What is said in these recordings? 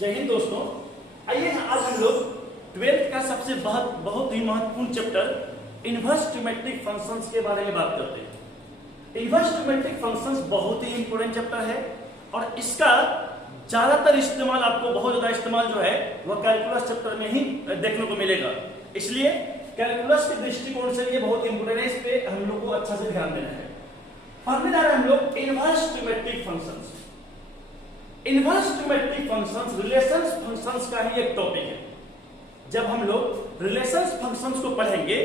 जय हिंद दोस्तों। आइए आज हम लोग 12th का सबसे बहुत ही महत्वपूर्ण चैप्टर इनवर्स ट्रिमेट्रिक फंक्शंस के बारे में बात करते हैं। इनवर्स ट्रिमेट्रिक फंक्शंस बहुत ही इंपॉर्टेंट चैप्टर है और इसका ज्यादातर इस्तेमाल आपको बहुत ज्यादा इस्तेमाल जो है वह कैलकुलस चैप्टर में ही देखने को मिलेगा। इसलिए कैलकुलस के दृष्टिकोण से ये बहुत इंपॉर्टेंट है, इस पे हम लोग को अच्छा से ध्यान देना है। पढ़ने जा रहे हैं हम लोग inverse trimetric functions. Inverse trimetric functions relations functions का ही एक टॉपिक है। जब हम लोग रिलेशंस फंक्शंस को पढ़ेंगे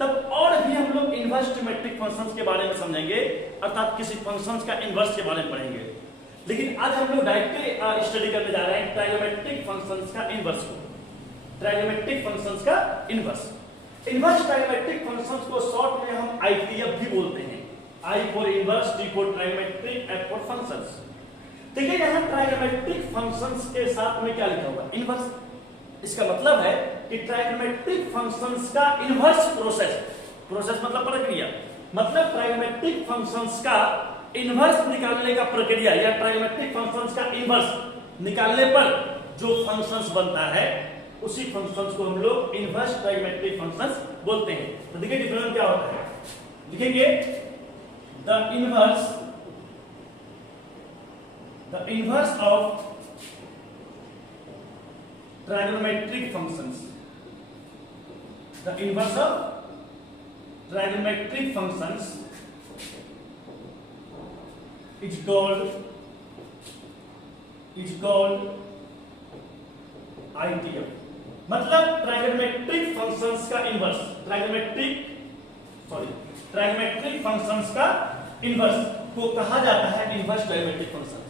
तब और भी हम लोग इनवर्स ट्रिमेट्रिक फंक्शंस के बारे में समझेंगे, अर्थात किसी फंक्शंस का इनवर्स के बारे में पढ़ेंगे। लेकिन आज हम लोग डायरेक्टली स्टडी करने जा रहे हैं ट्राइगोमेट्रिक फंक्शंस का इनवर्स को। ट्राइगोमेट्रिक फंक्शंस का इनवर्स। इनवर्स ट्राइगोमेट्रिक फंक्शंस को शॉर्ट में हम आईटीएफ भी बोलते हैं। I for inverse, T for trigonometric, F for functions. देखिए यहां ट्राइगोमेट्रिक फंक्शंस के साथ में क्या लिखा हुआ है? इनवर्स। इसका मतलब है कि ट्राइगोमेट्रिक फंक्शंस का इनवर्स प्रोसेस मतलब प्रक्रिया, मतलब ट्राइगोमेट्रिक फंक्शंस का इनवर्स निकालने का प्रक्रिया या ट्राइगोमेट्रिक फंक्शंस का इनवर्स निकालने पर जो फंक्शंस बनता है उसी फंक्शंस को हम लोग इनवर्स ट्राइगोमेट्रिक फंक्शंस बोलते हैं। तो देखिए डिफरेंस क्या होता है, लिखेंगे the inverse of trigonometric functions. The inverse of trigonometric functions is called ITF। मतलब ट्राइगोमेट्रिक फंक्शंस का इनवर्स, ट्राइगोमेट्रिक फंक्शंस का इनवर्स को कहा जाता है इनवर्स ट्राइगोमेट्रिक फंक्शंस।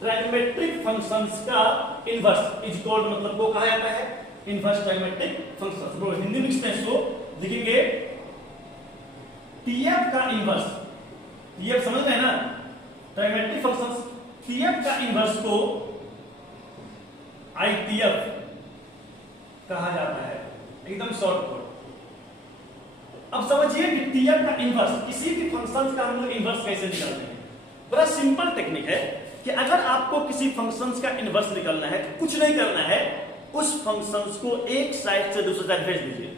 ट्राइगोमेट्रिक फंक्शंस का इनवर्स इज कॉल्ड मतलब को कहा जाता है इनवर्स ट्राइगोमेट्रिक फंक्शंस। तो हिंदी में इसको लिखेंगे टीएफ का इनवर्स। टीएफ समझ गए ना, ट्राइगोमेट्रिक फंक्शंस। टीएफ का इनवर्स को आईटीएफ कहा जाता है, एकदम शॉर्ट कोड। अब समझिए कि टीएफ का इनवर्स, किसी भी फंक्शंस का हम लोग इनवर्स कैसे निकालते हैं। बड़ा सिंपल टेक्निक है कि अगर आपको किसी फंक्शंस का इनवर्स निकालना है, कुछ नहीं करना है, उस फंक्शंस को एक साइड से दूसरे साइड भेज दीजिए।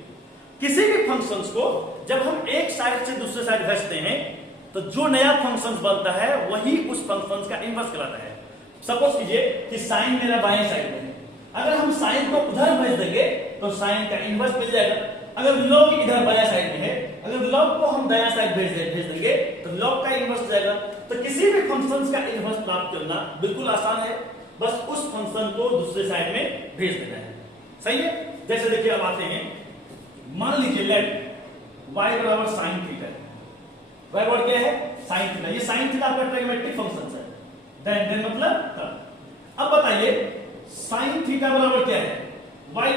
किसी भी फंक्शंस को जब हम एक साइड से दूसरे साइड भेजते हैं तो जो नया फंक्शंस बनता है वही उस फंक्शंस का इनवर्स कहलाता है। सपोज कीजिए कि साइन मेरा बाएं साइड में है, अगर हम साइन को उधर भेज देंगे तो साइन का इनवर्स मिल जाएगा। अगर लॉग इधर बाएं साइड में है, अगर लॉग को हम दायां साइड भेज देंगे तो लॉग का इनवर्स जाएगा। तो किसी भी फंक्शंस का इनवर्स प्राप्त करना बिल्कुल आसान है, बस उस फंक्शन को दूसरे साइड में भेज देना है। सही है। जैसे देखिए अब आते हैं, मान लीजिए लेट y बराबर sin थीटा है। y बराबर क्या है? sin theta. ये sin थीटा आपका ट्राइगोमेट्रिक फंक्शन है। देन मतलब अब बताइए sin थीटा बराबर क्या है? y।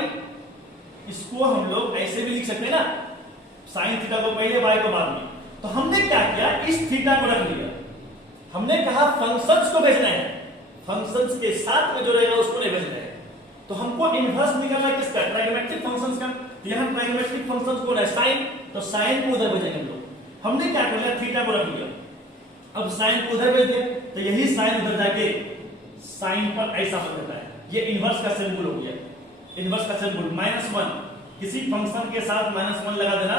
इसको हम लोग ऐसे भी लिख सकते हैं ना, sin थीटा को पहले y को बाद में। तो हमने क्या किया, इस थीटा को रख लिया। हमने कहा फंक्शंस को भेजना है, फंक्शंस के साथ में जो रहेगा उसको नहीं भेजना है। तो हमको इनवर्स निकालना किसका? ट्राइगोमेट्रिक फंक्शंस का। तो यहां ट्राइगोमेट्रिक फंक्शंस को है sin, तो sin को उधर भेजेंगे हम लोग। हमने क्या कर लिया, थीटा को रख लिया। अब sin को उधर भेज दिया तो यही sin उधर जाके sin पर ऐसा हो जाता है। ये इनवर्स का सिंबल हो गया। इनवर्स का सिंबल -1, किसी फंक्शन के साथ -1 लगा देना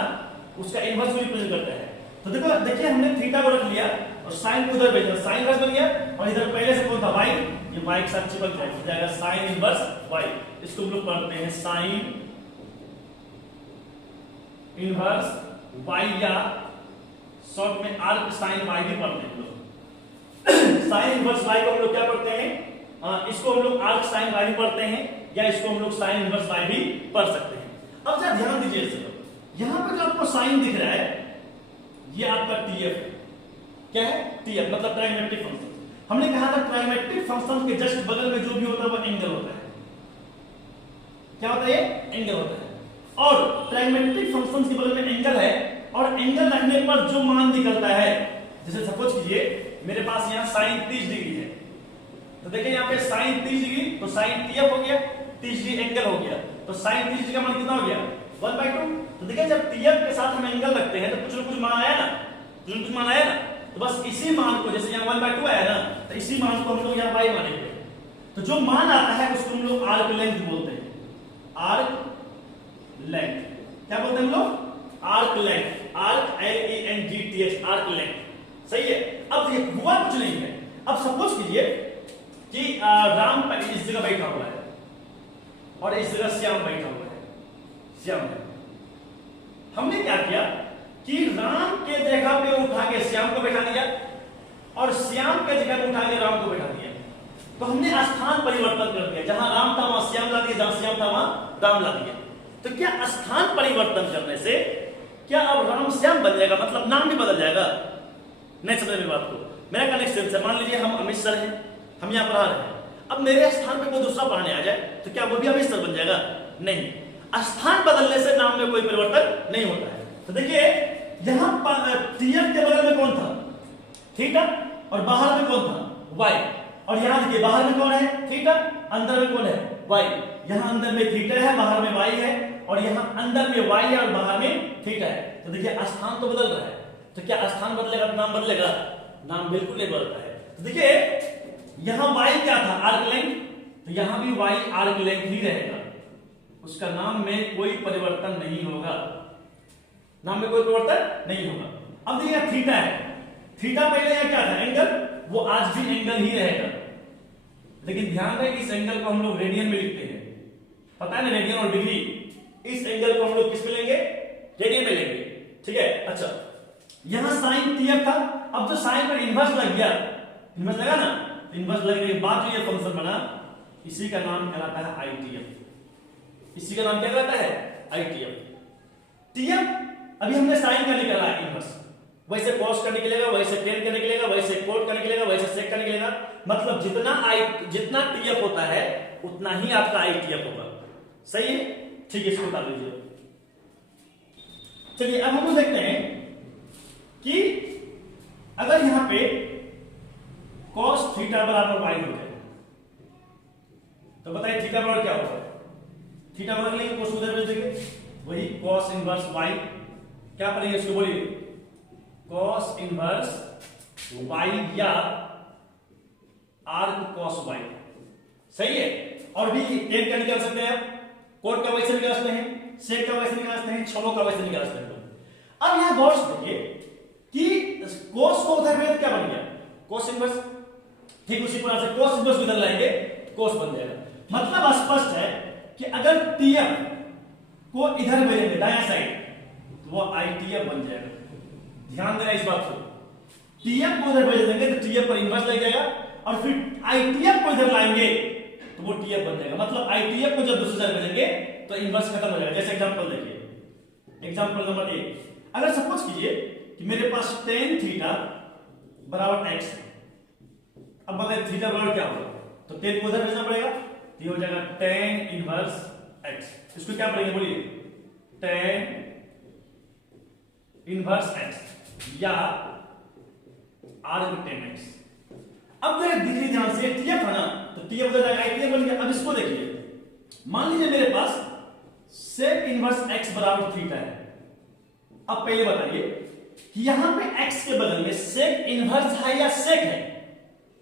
उसका इनवर्स को रिप्रेजेंट करता है। तो देखिए हमने थीटा को रख लिया और साइन को उधर भेजा, साइन इनवर्स बन गया। और इधर पहले से कौन था? y। ये y के साथ चिपक जाएगा साइन इनवर्स y। इसको हम लोग पढ़ते हैं साइन इनवर्स y, या शॉर्ट में आर्क साइन y भी पढ़ते हैं लोग। साइन इनवर्स y को हम लोग क्या पढ़ते हैं? इसको हम लोग आर्क साइन y भी पढ़ते हैं, या इसको हम लोग साइन इनवर्स y भी पढ़ सकते हैं। अब जरा ध्यान दीजिए इसको, यहां पर जो आपको साइन दिख रहा है ये आपका टीएफ है। क्या है? टीएफ मतलब ट्राइगोमेट्रिक फंक्शन। हमने कहा था ट्राइगोमेट्रिक फंक्शन के जस्ट बगल में जो भी होता है वो एंगल होता है। क्या होता है? एंगल होता है। और ट्राइगोमेट्रिक फंक्शन के बगल में एंगल है, और एंगल रखने पर जो मान निकलता है, जैसे सपोज कीजिए मेरे पास यहाँ साइन 30 डिग्री है, तो देखिए यहाँ पे साइन 30 डिग्री, तो साइन टीएफ हो गया, 30 डिग्री एंगल हो गया, तो साइन 30 डिग्री का मान कितना हो गया? 1/2। तो देखिए जब टीएफ के साथ हम एंगल रखते हैं तो कुछ न कुछ मान आया ना, कुछ मान आया ना। तो बस इसी मान को, जैसे यहाँ 1/2 आया ना, तो इसी मान को हम लोग यहाँ y मानेंगे। तो जो मान आता है उसको हम लोग आर्क लेंथ बोलते हैं। आर्क लेंथ क्या बोलते हैं हम लोग? Arc length. Arc LENGTH, arc length. सही है। अब ये हुआ कुछ नहीं है। अब सपोज कीजिए कि राम इस जगह बैठा हुआ है और इस जगह श्याम बैठा हुआ है। श्याम है। हमने क्या किया कि राम के जगह पे उठा के श्याम को बैठा दिया और श्याम के जगह पे उठा के राम को बैठा दिया। तो हमने स्थान परिवर्तन कर दिया। जहां राम था वहां श्याम ला दिया, जहां श्याम था वहां राम ला दिया। तो क्या स्थान परिवर्तन करने से क्या अब राम श्याम बन जाएगा, मतलब नाम भी बदल जाएगा? नहीं समझ में बात को। मेरा कनेक्ट सेंस है। मान लीजिए हम अमित सर हैं, हम यहाँ पढ़ा रहे हैं। अब मेरे स्थान पे कोई दूसरा पढ़ाने आ जाए तो क्या वो भी अमित सर बन जाएगा? नहीं। स्थान बदलने से नाम में कोई परिवर्तन नहीं होता है। तो देखिए यहाँ टीएफ के बगल में कौन था? थीटा। और बाहर में कौन था? वाई। और यहाँ देखिए बाहर में कौन है? थीटा। अंदर में कौन है? वाई। यहाँ अंदर में थीटा है, बाहर में वाई है, और यहाँ अंदर में वाई है और बाहर में थीटा है। तो देखिए स्थान तो बदल रहा है। तो क्या स्थान बदलेगा तो नाम बदलेगा? नाम बिल्कुल नहीं बदलता है। तो देखिए यहाँ वाई क्या था? Arc length. तो यहाँ भी वाई आर्क लेंथ ही रहेगा, उसका नाम में कोई परिवर्तन नहीं होगा। नाम में कोई परिवर्तन नहीं होगा। अब देखिए थीटा है। थीटा पहले यहाँ क्या था? एंगल। वो आज भी एंगल ही रहेगा, लेकिन ध्यान रहे इस एंगल को हम लोग रेडियन में लिखते हैं। पता है ना, रेडियन और डिग्री। इस एंगल को हम लोग किस में लेंगे? रेडियन में लेंगे। ठीक है। अच्छा, यहां साइन टीएफ था। अब जो साइन पर इनवर्स लग गया, इनवर्स लगा ना, इनवर्स लगने के बाद जो ये फंक्शन बना, इसी का नाम कहलाता है आईटीएफ। इसी का नाम क्या कहलाता है? आईटीएफ। टीएफ अभी हमने साइन का निकाला है इनवर्स, वैसे कॉस का निकलेगा, वैसे टेन का निकलेगा, वैसे कोट का निकलेगा, वैसे सेक का निकलेगा। मतलब जितना टीएफ होता है उतना ही आपका आईटीएफ होगा। सही है? ठीक है, इसको उतार लीजिए। चलिए अब हम लोग देखते हैं कि अगर यहां पे cos थीटा बराबर y हो जाए तो बताइए थीटा बराबर क्या होगा? थीटा बराबर लेंगे, cos उधर भेज देंगे, वही cos इनवर्स y। क्या पढ़ेंगे इसको? बोलिए। cos इनवर्स y या आर्क cos y। सही है। और भी टेन का निकाल सकते हैं आप, कोट का वैसे निकाल सकते हैं, सेक का वैसे निकाल सकते हैं, छलों का वैसे निकाल सकते हैं। अब यहां गौर से देखिए कि cos को उधर भेज क्या बन गया? cos inverse. ठीक उसी प्रकार से cos इनवर्स इधर लाएंगे, cos बन जाएगा। मतलब स्पष्ट है कि अगर टीएफ को इधर भेजेंगे दायां साइड तो वो आईटीएफ बन जाएगा। ध्यान देना इस बात को। टीएफ को उधर भेज देंगे तो टीएफ पर इनवर्स लग जाएगा, और फिर आईटीएफ को इधर लाएंगे तो वो टीएफ बन जाएगा। मतलब आईटीएफ को जब दूसरी तरफ भेजेंगे तो इनवर्स खत्म हो जाएगा। जैसे एग्जांपल देखिए, एग्जांपल नंबर 1। अगर सपोज कीजिए कि मेरे पास tan थीटा बराबर x है। अब बताइए थीटा बराबर क्या होगा? तो tan को उधर भेजना पड़ेगा, तो ये हो जाएगा tan इनवर्स x। इसको क्या पढ़ेंगे? बोलिए। tan इनवर्स x या आर्क tan x। अब जरा धीरे ध्यान से, टीएफ है ना, तो टीएफ उधर जाएगा, आईटीएफ बन गया। अब इसको देखिए, मान लीजिए मेरे पास sec इनवर्स x बराबर थीटा है। अब पहले बताइए कि यहां पे x के बगल में sec इनवर्स है या sec है?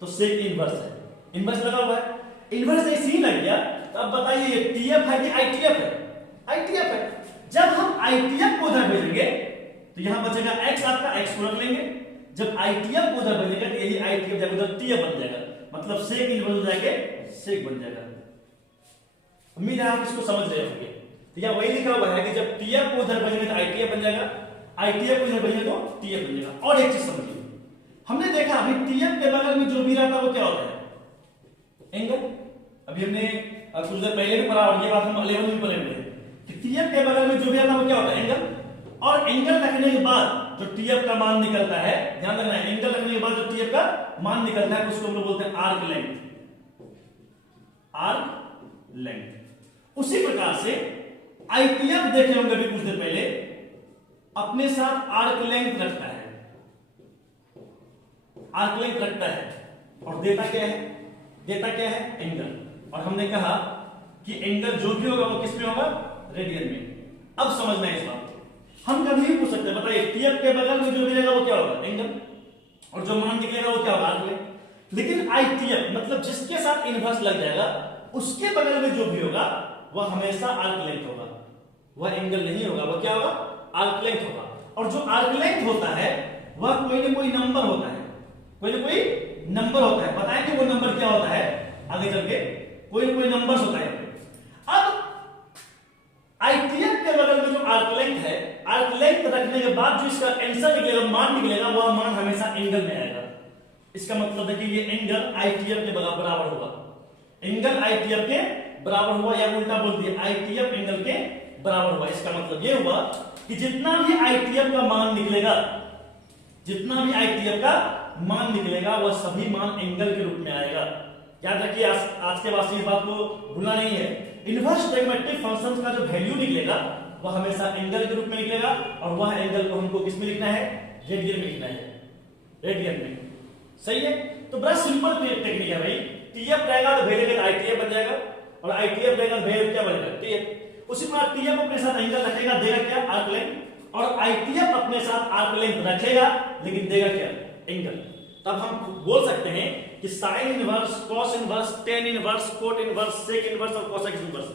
तो sec इनवर्स है, इनवर्स लगा हुआ है। इनवर्स ऐसे ही लग गया तो अब बताइए ये TF है कि ITF है? ITF है। जब हम ITF को उधर भेजेंगे तो यहां बचेगा x, आपका x को रख लेंगे। जब ITF को उधर भेजेंगे तो यही ITF जब उधर TF बन जाएगा, मतलब sec इनवर्स हो जाएगा sec बन जाएगा। उम्मीद है आप इसको समझ रहे होंगे। तो यहां वही लिखा हुआ है कि जब TF को उधर भेजेंगे तो ITF बन जाएगा, ITF को इधर भेजेंगे तो TF बन जाएगा। और एक चीज समझिए, हमने देखा अभी TF के बगल में जो भी रहता है वो क्या होता है? एंगल। अभी हमने कुछ देर पहले भी पढ़ा और ये बात हम 11 में पढ़े थे कि TF के बगल में जो भी रहता है वो क्या होता है? एंगल। और एंगल रखने के बाद जो TF का मान निकलता है, ध्यान रखना है, एंगल रखने के बाद जो TF का मान निकलता है उसको हम लोग बोलते हैं आर्क लेंथ। Arc length. उसी प्रकार से ITF देखे होंगे अभी कुछ देर पहले, अपने साथ आर्क लेंथ रखता है, आर्क लेंथ रखता है। और देता क्या है? देता क्या है? एंगल। और हमने कहा कि एंगल जो भी होगा वो किस में होगा? रेडियन में। अब समझना है इस बात को। हम कभी भी पूछ सकते हैं, बताइए TF के बगल में जो भी रहेगा वो क्या होगा? एंगल। और जो मान निकलेगा वो क्या होगा? Arc length. लेकिन आईटीएफ मतलब जिसके साथ इनवर्स लग जाएगा उसके बगल में जो भी होगा वह हमेशा आर्क लेंथ होगा, वह एंगल नहीं होगा, वह क्या होगा, आर्क लेंथ होगा। और जो आर्क लेंथ होता है वह कोई ना कोई नंबर होता है, कोई ना कोई नंबर होता है। बताएंगे वो नंबर क्या होता है आगे चल के, कोई ना कोई नंबर होता है। अब आईटीएफ के बगल में जो आर्क लेंथ है, आर्क लेंथ रखने के बाद जो इसका आंसर निकलेगा, मान निकलेगा, वह मान हमेशा एंगल में आएगा। इसका मतलब है कि ये एंगल आईटीएफ के बराबर होगा, एंगल आईटीएफ के बराबर हुआ, या उल्टा बोल दिया आईटीएफ एंगल के बराबर हुआ। इसका मतलब ये हुआ कि जितना भी आईटीएफ का मान निकलेगा, जितना भी आईटीएफ का मान निकलेगा वह सभी मान एंगल के रूप में आएगा। याद रखिए, आज के बाद इस बात को भूलना नहीं है। इनवर्स ट्रिग्मेट्रिक फंक्शंस का जो वैल्यू निकलेगा वह हमेशा एंगल के रूप में निकलेगा, और वह एंगल को हमको किस में लिखना है, रेडियन में लिखना है, रेडियन में। सही है, तो बड़ा सिंपल टेक्निक है भाई। टीएफ रहेगा तो वैल्यू आईटीएफ बन जाएगा, और आईटीएफ रहेगा तो वैल्यू क्या बनेगा, टीएफ। उसी प्रकार टीएफ अपने साथ एंगल रखेगा, देगा क्या, आर्क लेंथ, और आईटीएफ अपने साथ आर्क लेंथ रखेगा लेकिन देगा क्या, एंगल। तब हम बोल सकते हैं कि sine inverse, cos inverse, tan inverse, cot inverse, sec inverse और कोसेक इनवर्स,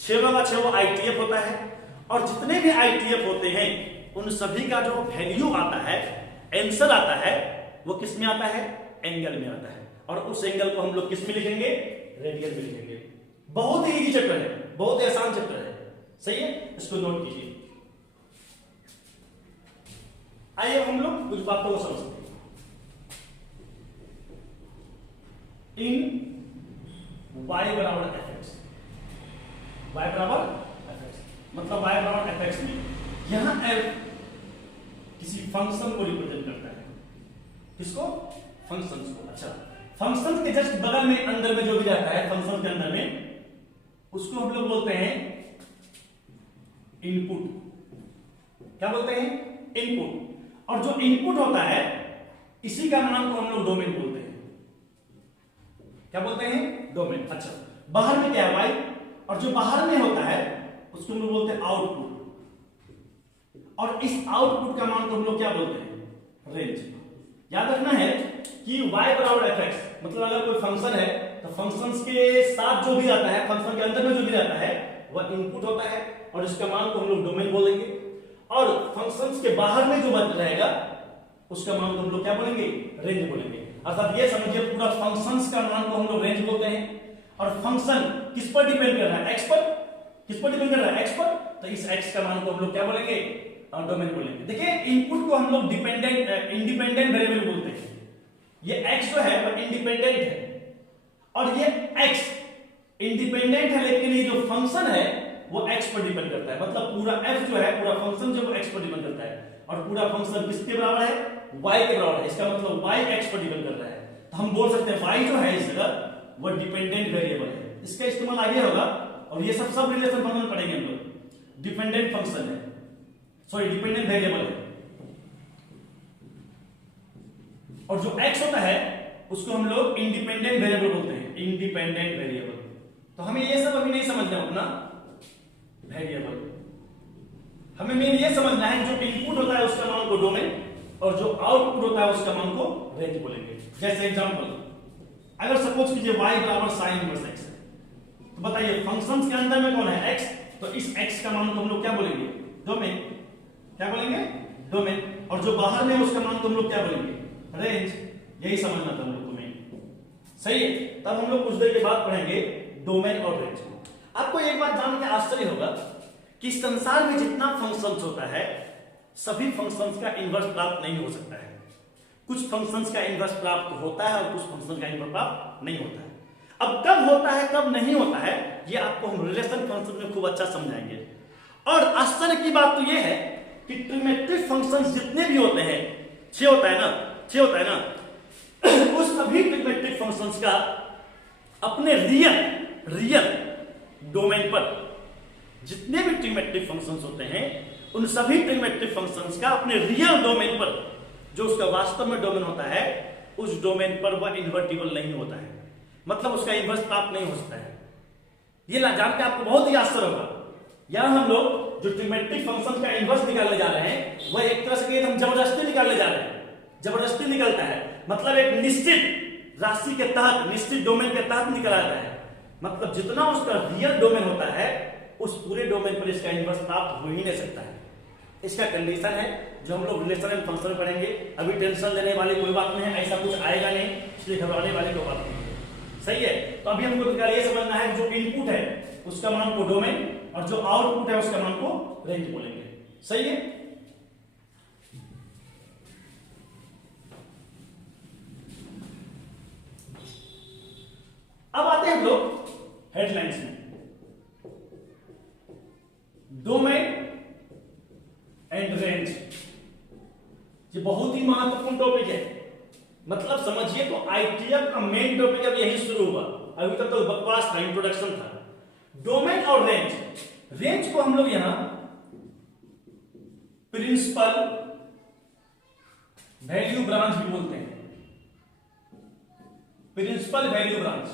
छह का छह आईटीएफ होता है। और जितने भी आईटीएफ होते हैं उन सभी का जो वैल्यू आता है, आंसर आता है, वो किस में आता है, एंगल में आता है। और उस एंगल को हम लोग किस में लिखेंगे, रेडियन में लिखेंगे। बहुत ही इजी चैप्टर है, बहुत ही आसान चैप्टर है। सही है, इसको नोट कीजिए। आइए हम लोग कुछ बातों को समझते हैं। इन y बराबर fx, y बराबर fx मतलब y बराबर fx में यहां f किसी फंक्शन को रिप्रेजेंट करता है। किसको, फंक्शंस को। अच्छा, फंक्शन के जस्ट बगल में अंदर में जो भी रहता है फंक्शन के अंदर में, उसको हम लोग बोलते हैं इनपुट। क्या बोलते हैं, इनपुट। और जो इनपुट होता है इसी का मान को हम लोग डोमेन बोलते हैं। क्या बोलते हैं, डोमेन। अच्छा, बाहर में क्या है, वाई, और जो बाहर में होता है उसको हम लोग बोलते हैं आउटपुट। और इस आउटपुट का मान को हम लोग क्या बोलते हैं, रेंज। याद रखना है कि y बराबर fx मतलब अगर कोई फंक्शन है तो फंक्शंस के साथ जो भी रहता है, फंक्शन के अंदर में जो भी रहता है वह इनपुट होता है, और इसका मान को हम लोग डोमेन बोलेंगे। और फंक्शंस के बाहर में जो बच रहेगा उसका मान को हम लोग क्या बोलेंगे, रेंज बोलेंगे। अर्थात ये समझिए पूरा फंक्शंस का मान को हम लोग रेंज बोलते हैं। और फंक्शन किस पर डिपेंड कर रहा है, x पर। किस पर डिपेंड कर रहा है, x पर। तो इस x का मान को हम लोग क्या बोलेंगे, डोमेन बोलेंगे। देखिए, इनपुट को हम लोग इंडिपेंडेंट वेरिएबल बोलते हैं। ये x जो है वो इंडिपेंडेंट है, और ये x इंडिपेंडेंट है, लेकिन ये जो फंक्शन है वो x पर डिपेंड करता है। मतलब पूरा f जो है, पूरा फंक्शन जो वो x पर डिपेंड करता है। और पूरा फंक्शन किसके बराबर है, y के बराबर है। इसका मतलब y x पर डिपेंड कर रहा है। तो हम बोल सकते हैं y जो है इस जगह वो डिपेंडेंट वेरिएबल है। इसका इस्तेमाल आगे होगा, और ये सब रिलेशन फंक्शन पढ़ेंगे हम लोग। डिपेंडेंट फंक्शन है, सॉरी डिपेंडेंट वेरिएबल है। और जो x होता है उसको हम लोग इंडिपेंडेंट वेरिएबल बोलते हैं, इंडिपेंडेंट वेरिएबल। तो हमें ये सब अभी नहीं समझना अपना वेरिएबल, हमें मेन ये समझना है जो इनपुट होता है उसका मान को डोमेन, और जो आउटपुट होता है उसका मान को रेंज बोलेंगे। जैसे एग्जांपल, अगर सपोज कीजिए y बराबर साइन इनवर्स x है, तो बताइए फंक्शंस के अंदर में कौन है, x। तो इस x का मान को हम लोग क्या बोलेंगे, डोमेन। क्या बोलेंगे, डोमेन। और जो बाहर में उसका मान को हम लोग क्या बोलेंगे, रेंज। यही समझना था हम लोग को मेन। सही है, तब हम लोग कुछ देर के बाद पढ़ेंगे डोमेन और रेंज। आपको एक बात जान के आश्चर्य होगा कि संसार में जितना फंक्शंस होता है सभी फंक्शंस का इनवर्स प्राप्त नहीं हो सकता है। कुछ फंक्शंस का इनवर्स प्राप्त होता है और कुछ फंक्शन का इनवर्स प्राप्त नहीं होता है। अब कब होता है कब नहीं होता है ये आपको हम रिलेशन फंक्शन में खूब अच्छा समझाएंगे। और आश्चर्य की बात तो ये है कि ट्रिमेट्रिक फंक्शंस जितने भी होते हैं, छह होता है ना उस सभी ट्रिमेट्रिक फंक्शंस का अपने रियल डोमेन पर, जितने भी ट्रिमेट्रिक फंक्शंस होते हैं उन सभी ट्रिमेट्रिक फंक्शंस का अपने रियल डोमेन पर, जो उसका वास्तव में डोमेन होता है, उस डोमेन पर वह इन्वर्टिबल नहीं होता है। मतलब उसका इन्वर्स प्राप्त नहीं हो सकता है। ये जान के आपको बहुत ही आश्चर्य होगा। यहां हम लोग जो ट्रिमेट्रिक फंक्शन का इन्वर्स निकालने जा रहे हैं वह एक तरह से हम जबरदस्ती निकालने जा रहे हैं। जबरदस्ती निकलता है, मतलब एक निश्चित राशि के तहत, निश्चित डोमेन के तहत निकला जाता है। मतलब जितना उसका रियल डोमेन होता है उस पूरे डोमेन पर इसका इनवर्स प्राप्त हो ही नहीं सकता है। इसका कंडीशन है जो हम लोग रिलेशन एंड फंक्शन में पढ़ेंगे। अभी टेंशन लेने वाली कोई बात नहीं है, ऐसा कुछ आएगा नहीं, इसलिए घबराने वाली कोई बात नहीं है। सही है। तो अभी हमको ये समझना है जो इनपुट है उसका मान को डोमेन और जो आउटपुट है उसका मान को रेंज बोलेंगे। सही है। अब आते हैं हम लोग हेडलाइंस में। डोमेन एंड रेंज, ये बहुत ही महत्वपूर्ण टॉपिक है। मतलब समझिए तो आईटीएफ का मेन टॉपिक अब यही शुरू हुआ, अभी तक तो बकवास था, इंट्रोडक्शन था। डोमेन और रेंज, रेंज को हम लोग यहां प्रिंसिपल वैल्यू ब्रांच भी बोलते हैं। प्रिंसिपल वैल्यू ब्रांच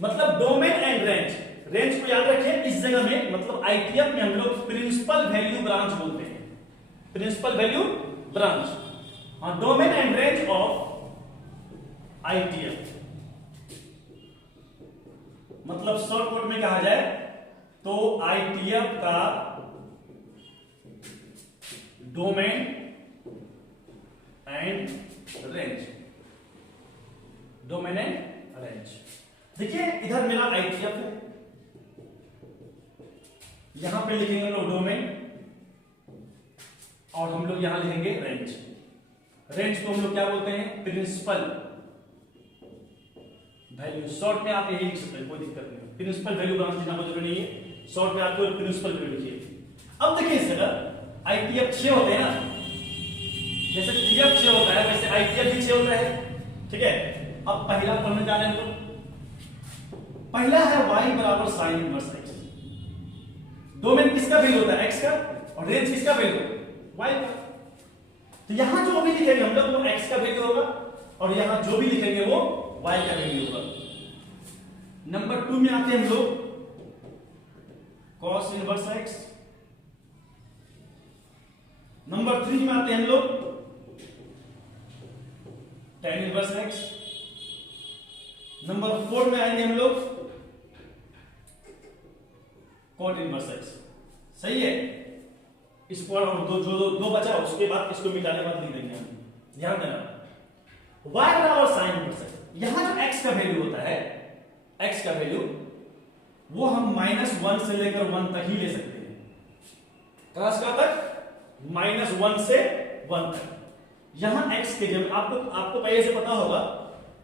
मतलब डोमेन एंड रेंज, रेंज को याद रखें इस जगह में, मतलब आईटीएफ में हम लोग प्रिंसिपल वैल्यू ब्रांच बोलते हैं, प्रिंसिपल वैल्यू ब्रांच। हाँ, domain and range of ITF, मतलब शॉर्टकट में कहा जाए तो आईटीएफ का domain and range, domain and range. देखिए इधर मेरा आईटीएफ है, यहां पे लिखेंगे हम लोग डोमेन और हम लोग यहां लिखेंगे रेंज। रेंज को हम लोग क्या बोलते हैं? Principal value. शॉर्ट में आप यही लिख सकते हैं, कोई दिक्कत नहीं। प्रिंसिपल वैल्यू ब्रांच लिखना कोई जरूरी नहीं है, शॉर्ट में आपको प्रिंसिपल वैल्यू लिखिए। अब देखिए इस जगह आईटीएफ 6 होते हैं ना, जैसे टीएफ 6 होता है वैसे आईटीएफ भी 6 होता है। ठीक है। अब पहला पढ़ने जा रहे हैं तो पहला है y बराबर साइन इनवर्स x। डोमेन किसका वैल्यू होता है? x का, और रेंज किसका वैल्यू? y का। तो यहां जो भी लिखेंगे हम लोग वो x का वैल्यू होगा और यहां जो भी लिखेंगे वो y का वैल्यू होगा। नंबर 2 में आते हैं हम लोग cos इनवर्स x। नंबर 3 में आते हैं हम लोग tan इनवर्स x। नंबर 4 में आएंगे हम लोग cot इनवर्स x। सही है। इस पर और दो बचा, उसके बाद इसको मिटाने बाद लिख देंगे हम। ध्यान देना y बराबर साइन इनवर्स x। यहां जो x का वैल्यू होता है, x का वैल्यू वो हम -1 से लेकर 1 तक ही ले सकते हैं। कहां से कहां तक? -1 से 1 तक। यहां x के जब आपको पहले से पता होगा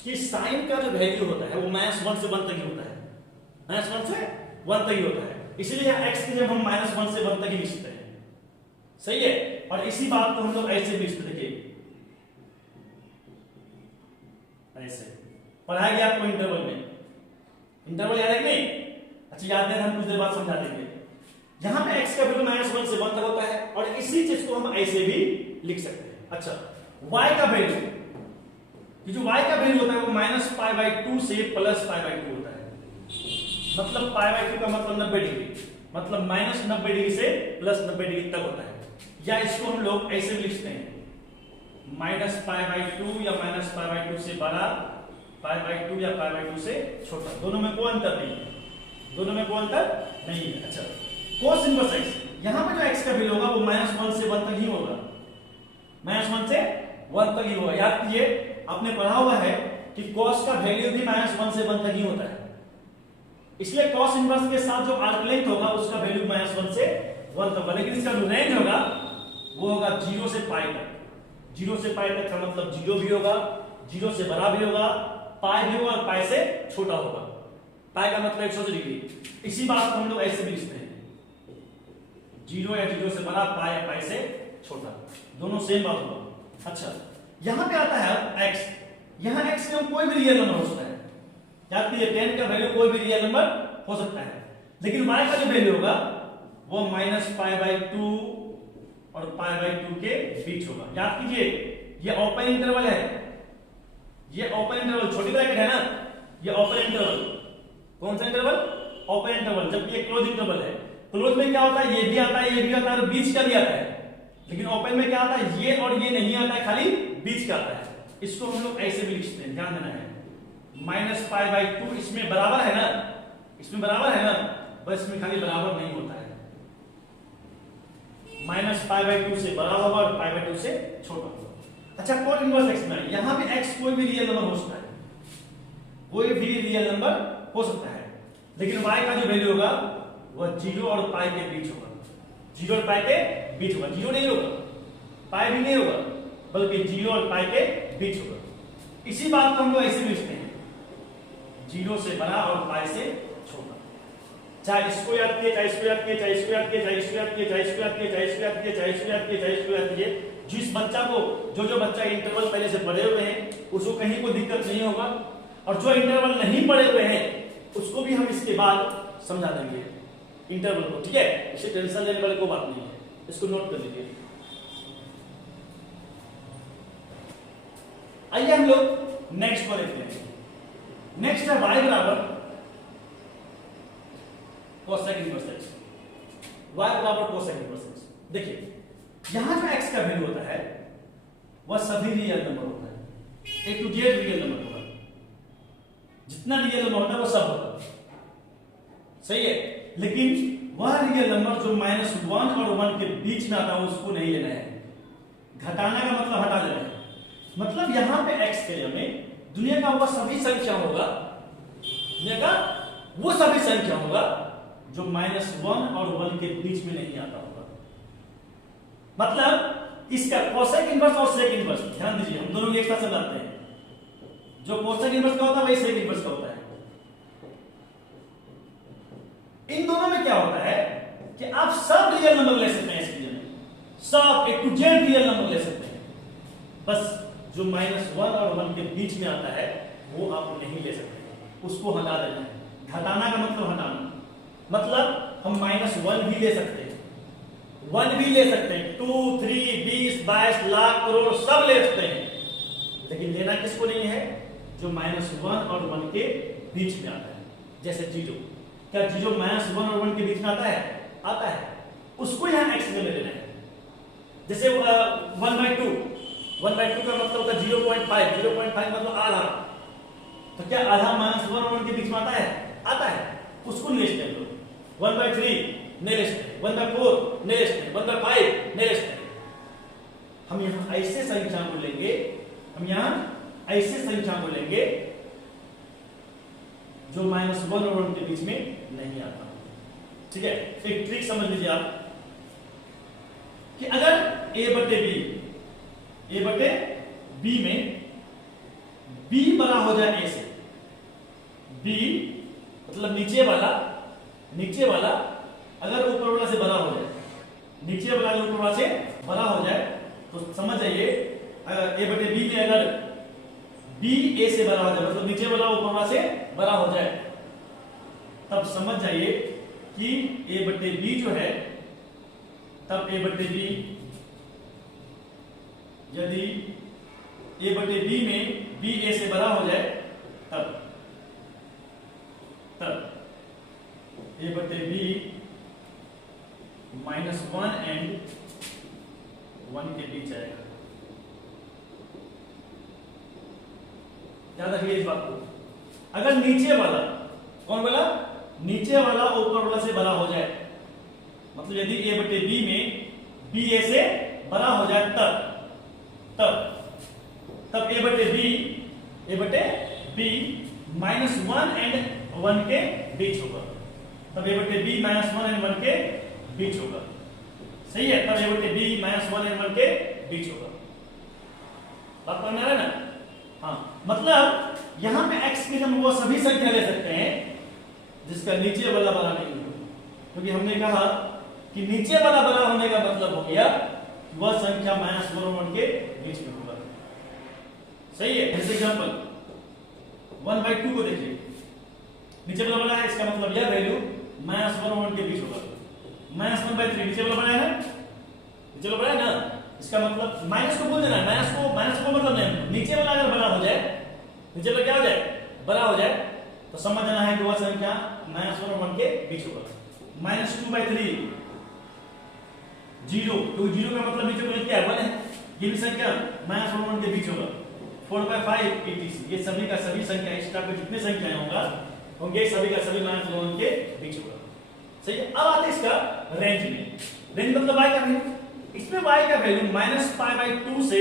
कि साइन का जो वैल्यू होता है वो -1 से 1 तक ही होता है, -1 से 1 तक ही होता है। इसलिए x की जब हम -1 से 1 तक ही लिखते हैं। सही है। और इसी बात को हम लोग ऐसे भी लिखते हैं, ऐसे पढ़ाया गया आपको इंटरवल में। इंटरवल याद है कि नहीं? अच्छा याद है, हम कुछ देर बाद समझा देंगे। यहां पे x का वैल्यू -1 से 1 तक होता है और इसी चीज को हम ऐसे भी लिख सकते हैं। अच्छा y का वैल्यू, ये जो y का वैल्यू होता है वो -π/2 से +π/2 होता है। मतलब π/2 का मतलब 90 डिग्री, मतलब -90 डिग्री से +90 डिग्री तक होता है। या इसको हम लोग ऐसे भी लिखते हैं -π/2 या -π/2 से बड़ा, π/2 या π/2 से छोटा। दोनों में कोई अंतर नहीं है, दोनों में कोई अंतर नहीं है। अच्छा cos इनवर्स x, यहां पे जो x का वैल्यू होगा वो -1 से 1 तक ही होगा, -1 से 1 तक ही होगा। याद कीजिए आपने पढ़ा हुआ है कि cos का वैल्यू भी -1 से 1 तक ही होता है। इसलिए cos इनवर्स के साथ जो आर्क लेंथ होगा उसका वैल्यू -1 से 1 तक होगा, लेकिन इसका जो रेंज होगा वो होगा 0 से π तक। 0 से π तक का मतलब 0 भी होगा, 0 से बड़ा भी होगा, π भी होगा और π से छोटा होगा। π का मतलब 180 डिग्री। इसी बात को हम लोग ऐसे भी लिखते हैं, 0 या 0 से बड़ा, π या π से छोटा, दोनों सेम बात होगा। अच्छा यहां पे आता है x। यहां x में कोई भी रियल नंबर हो सकता है। याद कीजिए 10 का वैल्यू कोई भी रियल नंबर हो सकता है, लेकिन y का जो वैल्यू होगा वो -π/2 और π/2 के बीच होगा। याद कीजिए ये ओपन इंटरवल है, ये ओपन इंटरवल, छोटी ब्रैकेट है ना, ये ओपन इंटरवल। कौन सा इंटरवल? Open interval. जब ये क्लोज इंटरवल है, क्लोज में क्या होता है? ये भी आता है, ये भी आता है और बीच का भी आता है। लेकिन ओपन में क्या आता है? ये और ये नहीं आता है, खाली बीच का आता है। इसको हम लोग ऐसे भी लिखते हैं, ध्यान देना है। माइनस पाई बाई 2 इसमें बराबर है ना, इसमें बराबर है ना, बस इसमें खाली बराबर नहीं होता है, माइनस पाई बाई 2 से बड़ा होगा और पाई बाई 2 से छोटा होगा। अच्छा कॉट इनवर्स एक्स में यहां भी एक्स कोई भी रियल नंबर हो सकता है, कोई भी रियल नंबर हो सकता है, लेकिन y का जो वैल्यू होगा वह 0 और पाई के बीच होगा, 0 और पाई के बीच होगा, 0 नहीं होगा, पाई भी नहीं होगा, बल्कि 0 और पाई के बीच होगा। इसी बात को हम लोग ऐसे भी लिखते हैं, 0 से बड़ा और पाई से छोटा। चाहे इसको याद किए, चाहे इसको याद किए, चाहे इसको याद किए, चाहे इसको याद किए, चाहे इसको याद किए, चाहे इसको याद किए, चाहे इसको याद किए, चाहे इसको याद किए, जिस बच्चा को जो बच्चा इंटरवल पहले से पढ़े हुए हैं उसको कहीं कोई दिक्कत नहीं होगा, और जो इंटरवल नहीं पढ़े हुए हैं उसको भी हम इसके बाद समझा देंगे इंटरवल को, ठीक है। इसे टेंशन लेने वाली कोई बात नहीं है, इसको नोट कर लीजिए। आइए हम लोग नेक्स्ट को देखते हैं। नेक्स्ट है y बराबर कोसेक इनवर्स x, y बराबर कोसेक इनवर्स x। देखिए यहां जो x का वैल्यू होता है वह सभी रियल नंबर होता है, A to Z real number होगा, जितना रियल नंबर होता है वो सब होता है, सही है। लेकिन वह रियल नंबर जो -1 और 1 के बीच में आता है उसको नहीं लेना है, घटाना का मतलब हटा देना है। मतलब यहां पे x के लिए में दुनिया का वह सभी संख्या होगा, दुनिया का वो सभी संख्या होगा जो -1 और 1 के बीच में नहीं आता होगा। मतलब इसका कोसेक इनवर्स और सेक इनवर्स, ध्यान दीजिए हम दोनों एक साथ समझाते हैं। जो कोसेक इनवर्स का होता है वही सेक इनवर्स का होता है। इन दोनों में क्या होता है कि आप सब रियल नंबर ले सकते हैं, इसके लिए सब A to Z real number ले सकते हैं, बस जो -1 और 1 के बीच में आता है वो आप नहीं ले सकते, उसको हटा देना है। घटाना का मतलब हटाना, मतलब हम -1 भी ले सकते हैं, 1 भी ले सकते हैं, 2, 3, 20, 22 लाख करोड़ सब ले सकते हैं, लेकिन लेना किसको नहीं है, जो -1 और 1 के बीच में आता है। जैसे 0, क्या 0 -1 और 1 के बीच में आता है? आता है, उसको यहां x में ले लेना है। जैसे 1/2 का मतलब होता है 0.5, 0.5 मतलब आधा, तो क्या आधा -1 और 1 के बीच में आता है? आता है, उसको नहीं ले सकते हम लोग। 1/3 नहीं ले सकते, 1/4 नहीं ले सकते, 1/5 नहीं ले सकते। हम यहां ऐसे संख्या को लेंगे, हम यहां ऐसे संख्या को लेंगे जो -1 और 1 के बीच में नहीं आता, ठीक है। एक ट्रिक समझ लीजिए आप कि अगर a बटे b में b बड़ा हो जाए a से, b मतलब नीचे वाला अगर ऊपर वाला से बड़ा हो जाए, नीचे वाला अगर ऊपर वाला से बड़ा हो जाए तो समझ जाइए अगर a बटे b में अगर b a से बड़ा हो जाए, मतलब नीचे वाला ऊपर वाला से बड़ा हो जाए, तब समझ जाइए कि a बटे b जो है, तब a बटे b यदि a बटे b में b a से बड़ा हो जाए तब a बटे b -1 एंड 1 के बीच आएगा। याद रखिए इस बात को। अगर नीचे वाला, कौन वाला? नीचे वाला ऊपर वाला से बड़ा हो जाए, मतलब यदि a बटे b में b a से बड़ा हो जाए तब a बटे b -1 एंड 1 के बीच होगा, तब a बटे b -1 एंड 1 के बीच होगा, सही है। तब a बटे b -1 एंड 1 के बीच होगा। बात समझ आ रहा है ना? हाँ, मतलब यहां पे x की हम वो सभी संख्या ले सकते हैं जिसका नीचे वाला बड़ा नहीं हो, क्योंकि हमने कहा कि नीचे वाला बड़ा होने का मतलब हो गया वह संख्या -1 और 1 के बीच में होगा, सही है। जैसे एग्जांपल 1/2 को देखिए, नीचे वाला बड़ा है, इसका मतलब यह वैल्यू -1 और 1 के बीच होगा। -1/3 नीचे वाला बड़ा है ना, नीचे वाला बड़ा है ना, इसका मतलब माइनस को बोल देना है, माइनस को मतलब नहीं, नीचे वाला अगर बड़ा हो जाए, नीचे वाला क्या हो जाए? बड़ा हो जाए, तो समझ जाना है कि वह संख्या -1 और 1 के बीच होगा। -2/3 0, तो 0 का मतलब नीचे वाला क्या है? 1 है, ये भी संख्या -1 और 1 के बीच होगा। 4/5 etc. ये सभी का सभी संख्या इस टाइप में जितने संख्याएं होंगे सभी का सभी -1 के बीच होगा। सही है। अब आते हैं इसका रेंज में। रेंज मतलब y का वैल्यू, इसमें y का वैल्यू -π/2 से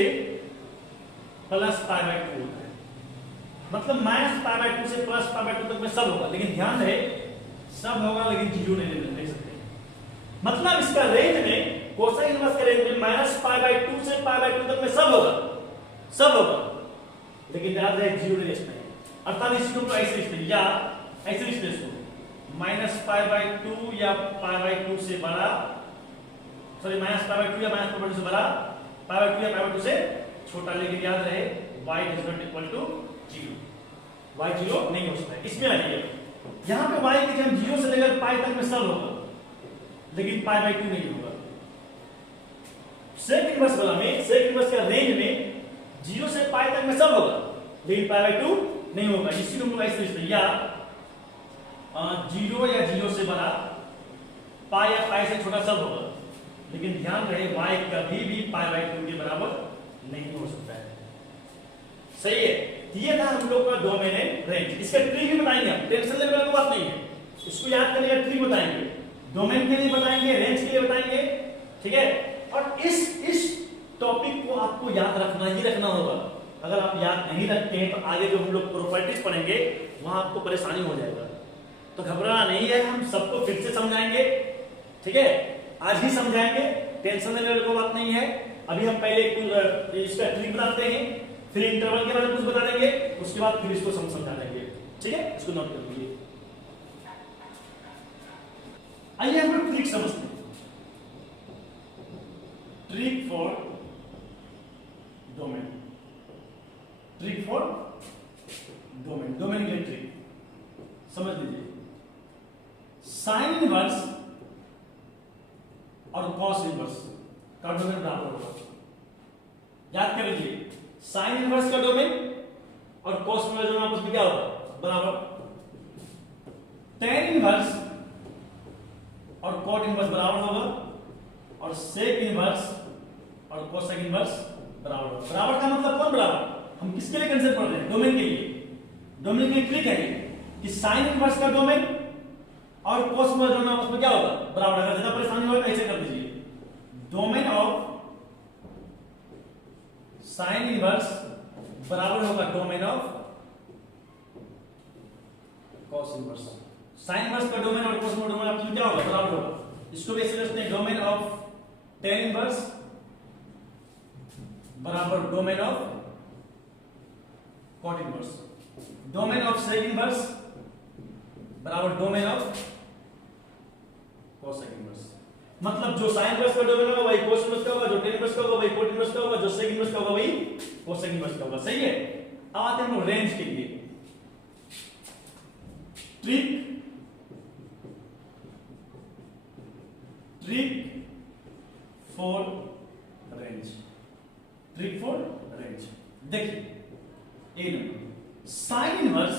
+π/2 होता है। मतलब -π/2 से +π/2 तक में सब होगा, लेकिन ध्यान रहे सब होगा लेकिन जीरो नहीं ले सकते। मतलब इसका रेंज में कोसाइन इनवर्स का रेंज में -π/2 से π/2 तक में सब होगा, लेकिन याद रहे जीरो नहीं लिखना है। अर्थात इसको तो ऐसे लिखते हैं या ऐसे लिखते हैं -π/2 या π/2 से बड़ा, सॉरी -π/2 या -π/2 से बड़ा, π/2 या π/2 से छोटा, लेकिन याद रहे y is not equal to 0, y 0 नहीं हो सकता है। इसमें आ जाइए, यहां पे y की जब 0 से लेकर पाई तक में सब होगा, लेकिन π/2 नहीं होगा। सेक इनवर्स वाला में, सेक इनवर्स का रेंज में 0 से पाई तक में सब होगा, लेकिन π/2 नहीं होगा। इसी को हम लोग ऐसे लिखते हैं, या 0 या 0 से बड़ा, पाई या पाई से छोटा सब होगा, लेकिन ध्यान रहे y कभी भी π/2 के बराबर नहीं हो सकता है। सही है। ये था हम लोग का डोमेन एंड रेंज। इसका ट्री भी बताएंगे हम, टेंशन लेने वाली बात नहीं है, इसको याद करने का ट्री बताएंगे, डोमेन के लिए बताएंगे, रेंज के लिए बताएंगे, ठीक है। और इस टॉपिक को आपको याद रखना ही रखना होगा। अगर आप याद नहीं रखते हैं तो आगे जो हम लोग प्रॉपर्टीज पढ़ेंगे वहां आपको परेशानी हो जाएगा। तो घबराना नहीं है, हम सबको फिर से समझाएंगे, ठीक है, आज ही समझाएंगे, टेंशन लेने वाली कोई बात नहीं है। अभी हम पहले इसका ट्रिक बताते हैं, फिर इंटरवल के बारे में कुछ बता देंगे, उसके बाद फिर इसको समझा देंगे, ठीक है। इसको नोट कर लीजिए। आइए हम लोग ट्रिक समझते हैं। Trick for domain, trick for domain, domain के ट्रिक समझ लीजिए। साइन इनवर्स और कॉस इनवर्स का डोमेन बराबर होगा। याद कर लीजिए, साइन इनवर्स का डोमेन और कॉस इनवर्स का आपस में क्या होगा, बराबर। टेन इनवर्स और कॉट इनवर्स बराबर होगा, और सेक इनवर्स और कोसेक इनवर्स बराबर होगा। बराबर का मतलब कौन बराबर, हम किसके लिए कंसेप्ट पढ़ रहे हैं, डोमेन के लिए। डोमेन की ट्रिक है कि साइन इनवर्स का डोमेन और कॉस इनवर्स डोमेन आपस में क्या होगा, बराबर। अगर ज्यादा परेशानी हो तो ऐसे कर दीजिए, डोमेन ऑफ साइन इनवर्स बराबर होगा domain of cos inverse. Sine inverse का डोमेन और कॉस इनवर्स डोमेन आपस में क्या होगा, बराबर होगा। इसको भी ऐसे लिखते हैं, डोमेन ऑफ टेन इनवर्स बराबर domain of cot inverse. Domain of sec inverse बराबर डोमेन ऑफ कोसेक इनवर्स। मतलब जो साइन इनवर्स का डोमेन होगा वही कोस इनवर्स का होगा, जो टेन इनवर्स का होगा वही कोट इनवर्स का होगा, जो सेक इनवर्स का होगा वही कोसेक इनवर्स का होगा। सही है। अब आते हैं हम लोग रेंज के लिए। Trick for range, trick for range. देखिए, a number, sine inverse,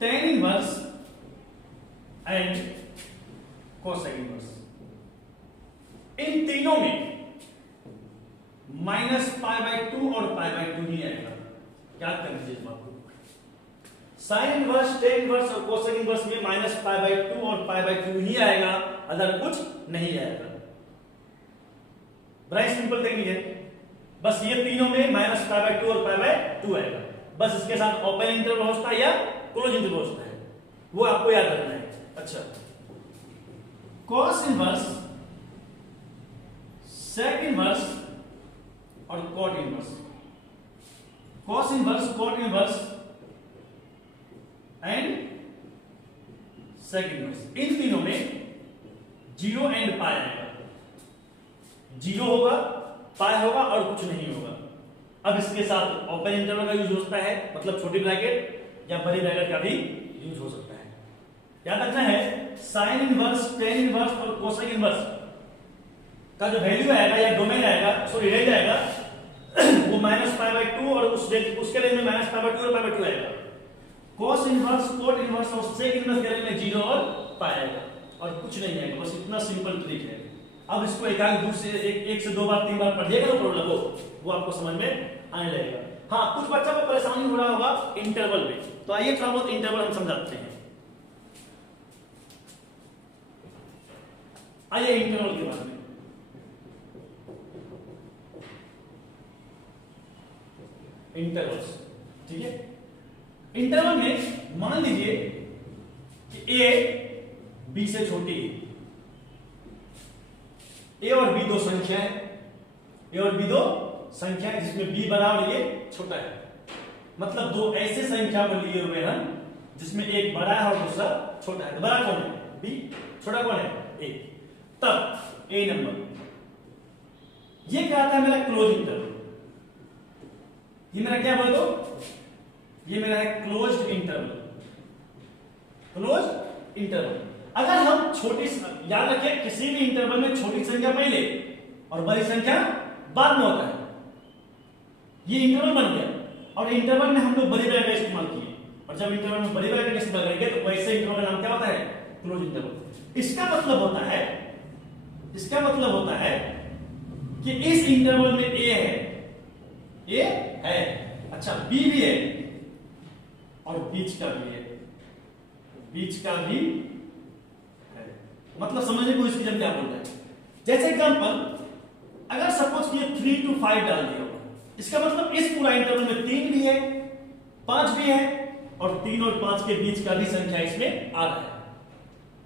tan inverse and cosec inverse, इन तीनों में -π/2 और π/2 ही आएगा। याद कर लीजिए इस बात को। साइन इनवर्स, टेन इनवर्स और कोसेक इनवर्स में -π/2 और π/2 ही आएगा, अदर कुछ नहीं आएगा। बड़ा सिंपल टेक्निक है, बस ये तीनों में -π/2 और π/2 आएगा। बस इसके साथ ओपन इंटरवल होता है या क्लोज इंटरवल होता है, वो आपको याद रखना है। अच्छा, कॉस इनवर्स, सेक इनवर्स और cot inverse. Cos inverse, cot inverse and sec inverse, इन तीनों में 0 एंड पाई आएगा। 0 होगा, पाई होगा और कुछ नहीं होगा। अब इसके साथ ओपन इंटरवल का यूज होता है, मतलब छोटी ब्रैकेट या बड़ी ब्रैकेट का भी यूज हो सकता है। याद रखना है, साइन इनवर्स, टेन इनवर्स और कोसेक इनवर्स का जो वैल्यू आएगा या डोमेन आएगा, सॉरी रेंज आएगा, वो -π/2 और उसके रेंज में -π/2 और π/2 आएगा। कॉस इनवर्स, कोट इनवर्स और सेक इनवर्स के रेंज में 0 और पाई आएगा और कुछ नहीं आएगा। बस इतना सिंपल ट्रिक है। अब इसको एक से दो बार, 3 बार पढ़िएगा तो प्रॉब्लम वो आपको समझ में आने लगेगा। हाँ, कुछ बच्चा को परेशानी हो रहा होगा इंटरवल में, तो आइए थोड़ा बहुत इंटरवल हम समझाते हैं। आइए इंटरवल के बारे में। इंटरवल्स, ठीक है। इंटरवल में मान लीजिए कि ए बी से छोटी है, ए और बी दो संख्या है, ए और बी दो संख्या है जिसमें बी बड़ा और ये छोटा है। मतलब दो ऐसे संख्या को लिए हुए हैं जिसमें एक बड़ा है और दूसरा छोटा है। तो बड़ा कौन है? बी। छोटा कौन है? ए। तब ए नंबर, ये कहता है मेरा क्लोज इंटरवल। ये मेरा क्या बोल दो? ये मेरा है क्लोज्ड इंटरवल। Close interval. अगर हम छोटी, याद रखिए किसी भी इंटरवल में छोटी संख्या पहले और बड़ी संख्या बाद में होता है। ये इंटरवल बन गया और इंटरवल में हम लोग बड़े ब्रैकेट का इस्तेमाल किए, और जब इंटरवल में बड़े ब्रैकेट का इस्तेमाल करेंगे तो वैसे इंटरवल का नाम क्या होता है? Close interval. इसका मतलब होता है कि इस इंटरवल में ए है, अच्छा बी भी है और बीच का भी है, मतलब समझने को इसकी जब क्या बोल रहे हैं। जैसे एग्जांपल, अगर सपोज कि 3 to 5 डाल दिया होगा, इसका मतलब इस पूरा इंटरवल में 3 भी है, 5 भी है, और 3 और 5 के बीच का भी संख्या इसमें आ रहा है।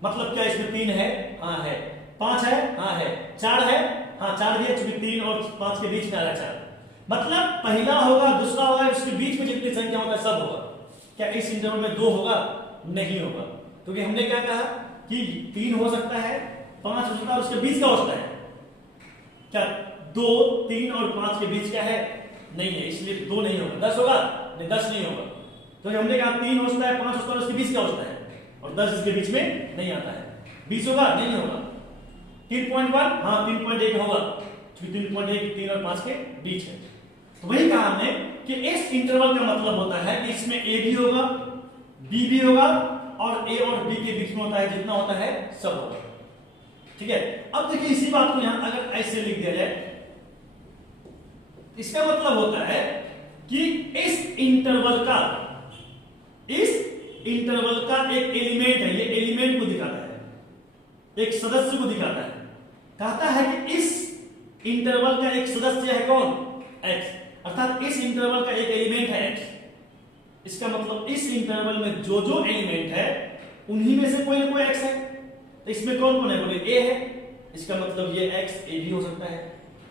मतलब क्या इसमें 3 है? हाँ है। 5 है? हाँ है। 4 है? हाँ 4 भी है, क्योंकि 3 और 5 के बीच में आ रहा है 4। मतलब पहला होगा, दूसरा होगा, उसके बीच में जितनी संख्या होगा सब होगा। क्या इस इंटरवल में 2 होगा? नहीं होगा, क्योंकि हमने क्या कहा कि 3 हो सकता है, 5 हो सकता है, उसके बीच का हो सकता है। क्या 2, 3 और 5 के बीच क्या है? नहीं है, इसलिए 2 नहीं होगा। 10 होगा? नहीं, 10 नहीं होगा। तो हमने कहा 3 हो सकता है, 5 हो सकता है, उसके बीच क्या होता है, और 10 इसके बीच में नहीं आता है। 20 होगा? नहीं होगा। 3.1, हाँ 3.1 होगा, क्योंकि 3.1 3 और 5 के बीच है। तो वही कहा हमने कि इस इंटरवल का मतलब होता है कि इसमें ए भी होगा, बी भी होगा, और ए और बी के बीच में होता है जितना होता है सब होगा। ठीक है। अब देखिए इसी बात को यहां अगर ऐसे लिख दिया जाए, इसका मतलब होता है कि इस इंटरवल का एक एलिमेंट है, ये एलिमेंट को दिखाता है, एक सदस्य को दिखाता है। कहता है कि इस इंटरवल का एक सदस्य है कौन? x, अर्थात इस इंटरवल का एक एलिमेंट है x। इसका मतलब इस इंटरवल में जो जो एलिमेंट है उन्हीं में से कोई ना कोई x है। तो इसमें कौन कौन है? बोले a है, इसका मतलब ये x a भी हो सकता है।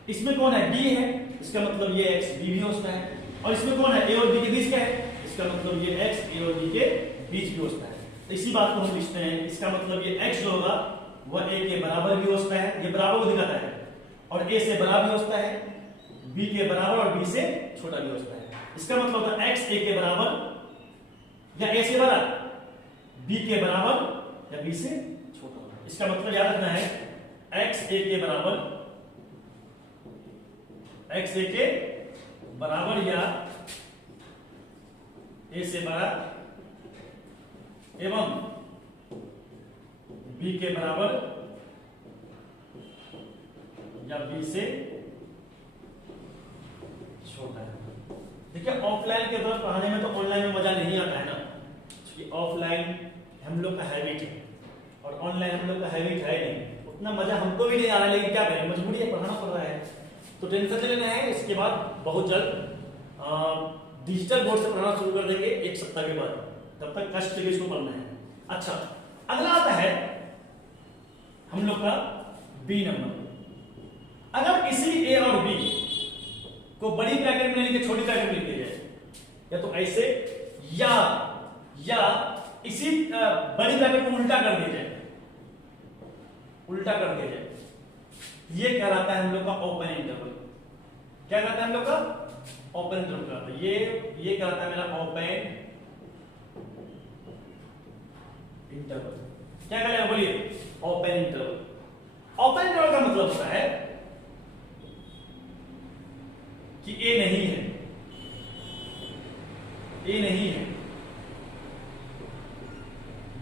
इसमें कौन है? b है, इसका मतलब ये x b भी हो सकता है। और इसमें कौन है? a और b के बीच क्या है? इसका मतलब ये x a और b के बीच भी हो सकता है। तो इसी बात को हम लिखते हैं, इसका मतलब ये x जो होगा वह a के बराबर भी हो सकता है, ये बराबर को दिखाता है, और a से बड़ा भी हो सकता है, b के बराबर और b से छोटा भी हो सकता है। इसका मतलब होता है x a के बराबर या a से बड़ा, b के बराबर या b से छोटा। इसका मतलब याद रखना है x a के बराबर या a से बड़ा एवं b के बराबर या b से छोटा है। देखिए ऑफलाइन के दौरान पढ़ाने में तो ऑनलाइन में मजा नहीं आता है ना, क्योंकि ऑफलाइन हम लोग का हैबिट है और ऑनलाइन हम लोग का हैबिट है नहीं। उतना मजा हमको भी नहीं आ रहा है, लेकिन क्या करें, मजबूरी है, पढ़ाना पड़ रहा है। तो टेंशन लेना है। इसके बाद बहुत जल्द डिजिटल बोर्ड से पढ़ाना शुरू कर देंगे, 1 सप्ताह के बाद। तब तक कष्ट से इसको पढ़ना है। अच्छा, अगला आता है हम लोग का बी नंबर। अगर इसी ए और बी को बड़ी ब्रैकेट में लिखे, छोटी ब्रैकेट में लिख दिया जाए, या तो ऐसे या इसी बड़ी ब्रैकेट को उल्टा कर दिया जाए, ये कहलाता है हम लोग का ओपन इंटरवल। क्या कहलाता है हम लोग का? ओपन इंटरवल कहलाता है। ये कहलाता है मेरा ओपन इंटरवल। क्या कहलाएगा बोलिए? Open interval. ओपन इंटरवल का मतलब होता है कि ए नहीं है,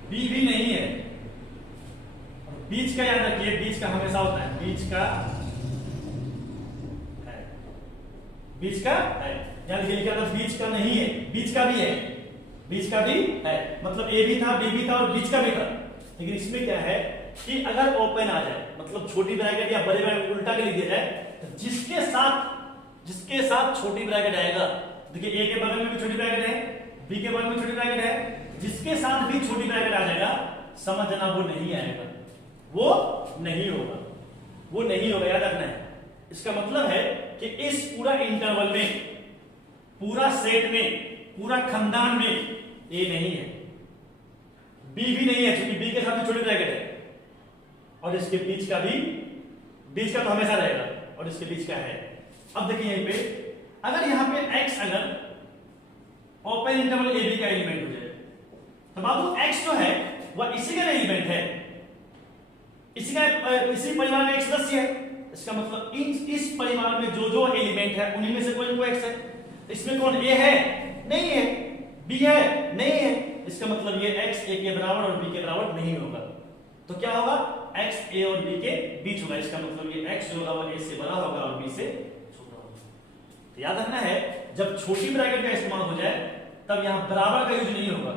बी भी नहीं है, और बीच का याद रखिए, बीच का हमेशा होता है, बीच का है। बीच का है, यानी कि लिखा था बीच का नहीं है, बीच का भी है, बीच का भी है, मतलब ए भी था, बी भी था और बीच का भी था। लेकिन इसमें क्या है कि अगर ओपन आ जाए, मतलब छोटी ब्रैकेट या बड़े ब्रैकेट उल्टा के लिख दिया जाए, तो जिसके साथ छोटी ब्रैकेट आएगा, देखिए ए के बगल में भी छोटी ब्रैकेट है, बी के बगल में छोटी ब्रैकेट है, जिसके साथ भी छोटी ब्रैकेट आ जाएगा, समझना वो नहीं आएगा, वो नहीं होगा, वो नहीं होगा, याद रखना है। इसका मतलब है कि इस पूरा इंटरवल में, पूरा सेट में, पूरा खानदान में ए नहीं है, बी भी नहीं है, क्योंकि बी के साथ छोटी ब्रैकेट है, और इसके बीच का भी, बीच का तो हमेशा रहेगा, और इसके बीच का है। अब देखिए यहीं पे, अगर यहां पे x अगर ओपन इंटरवल ए बी का एलिमेंट हो जाए, तो बाबू x जो है वह इसी का एलिमेंट है, इसी परिवार में x सदस्य है। इसका मतलब इस परिवार में जो जो एलिमेंट है उन्हीं में से कोई x है। इसमें कौन a है? नहीं है। b है? नहीं है। इसका मतलब ये x a के बराबर और b के बराबर नहीं होगा। तो क्या होगा? x a और b के बीच होगा। इसका मतलब ये x जो होगा वो a से बड़ा होगा और b से छोटा होगा। तो याद रखना है, जब छोटी ब्रैकेट का इस्तेमाल हो जाए तब यहां बराबर का यूज नहीं होगा,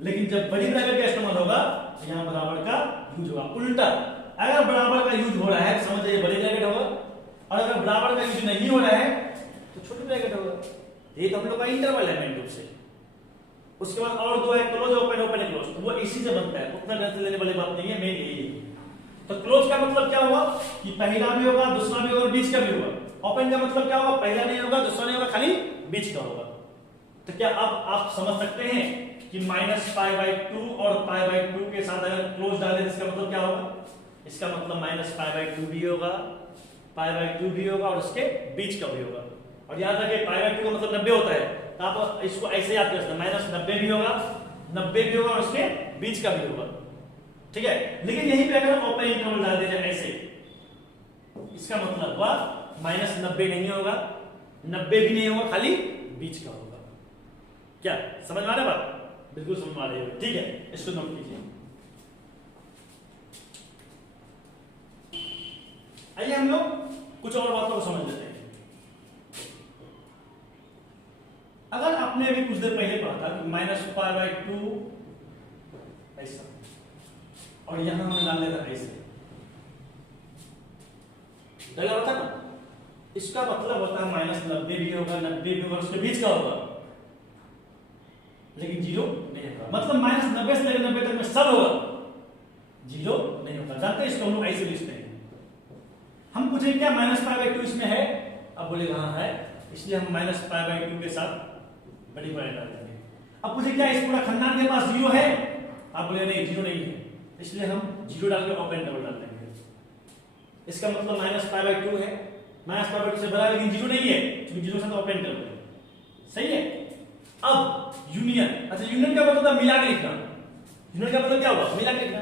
लेकिन जब बड़ी ब्रैकेट का इस्तेमाल होगा तो यहां बराबर का यूज होगा। उल्टा, अगर बराबर का यूज हो रहा है समझ जाइए बड़ी ब्रैकेट होगा, और अगर बराबर का यूज नहीं हो रहा है तो छोटी ब्रैकेट होगा। ये तो हम लोग का इंटरवल है मेन रूप से। उसके बाद और दो है, क्लोज ओपन, ओपन क्लोज, तो वो इसी से बनता है, उतना टेंशन लेने वाली बात नहीं है, मेन यही है। तो क्लोज का मतलब क्या हुआ कि पहला भी होगा, दूसरा भी होगा, बीच का भी होगा। ओपन का मतलब क्या होगा? पहला नहीं होगा, दूसरा नहीं होगा, खाली बीच का होगा। तो क्या अब आप समझ सकते हैं कि -π/2 और π/2 के साथ अगर क्लोज डालें इसका मतलब क्या होगा? इसका मतलब -π/2 भी होगा, π/2 भी होगा और उसके बीच का भी होगा। और याद रखिए π/2 का मतलब 90 होता है, तो आप इसको ऐसे याद कर सकते हैं, -90 भी होगा, 90 भी होगा और उसके बीच का भी होगा। ठीक है, लेकिन यहीं पे अगर ओपन इंटरवल डाल दिया जाए ऐसे, इसका मतलब हुआ -90 नहीं होगा, 90 भी नहीं होगा, खाली बीच का होगा। क्या समझ में आ रहा है बात? बिल्कुल समझ में आ रही है। ठीक है, इसको नोट कीजिए। आइए हम लोग कुछ और बातों को समझ लेते हैं। अगर आपने अभी कुछ देर पहले पढ़ा था कि -π/2 ऐसा, और यहां हमने डाल दिया था ऐसे, डला होता ना, इसका मतलब होता है -90 भी होगा, 90 भी होगा, उसके बीच का होगा, लेकिन जीरो नहीं होगा। मतलब -90 से लेकर 90 तक में सब होगा, जीरो नहीं होगा। जानते हैं इसको हम लोग ऐसे लिखते हैं। हम पूछे क्या -π/2 इसमें है? अब बोले हाँ है, इसलिए हम -π/2 के साथ बड़ी ब्रैकेट डाल देंगे। अब पूछे क्या इस पूरा खानदान के पास जीरो है? आप बोले नहीं, जीरो नहीं है, इसलिए हम जीरो डाल के ओपन डबल डाल देंगे। इसका मतलब -π/2 है, -π/2 से बड़ा, लेकिन जीरो नहीं है, क्योंकि जीरो से तो ओपन कर देंगे। सही है। अब यूनियन, अच्छा यूनियन का मतलब मिला के लिखना। यूनियन का मतलब क्या हुआ? मिला के लिखना।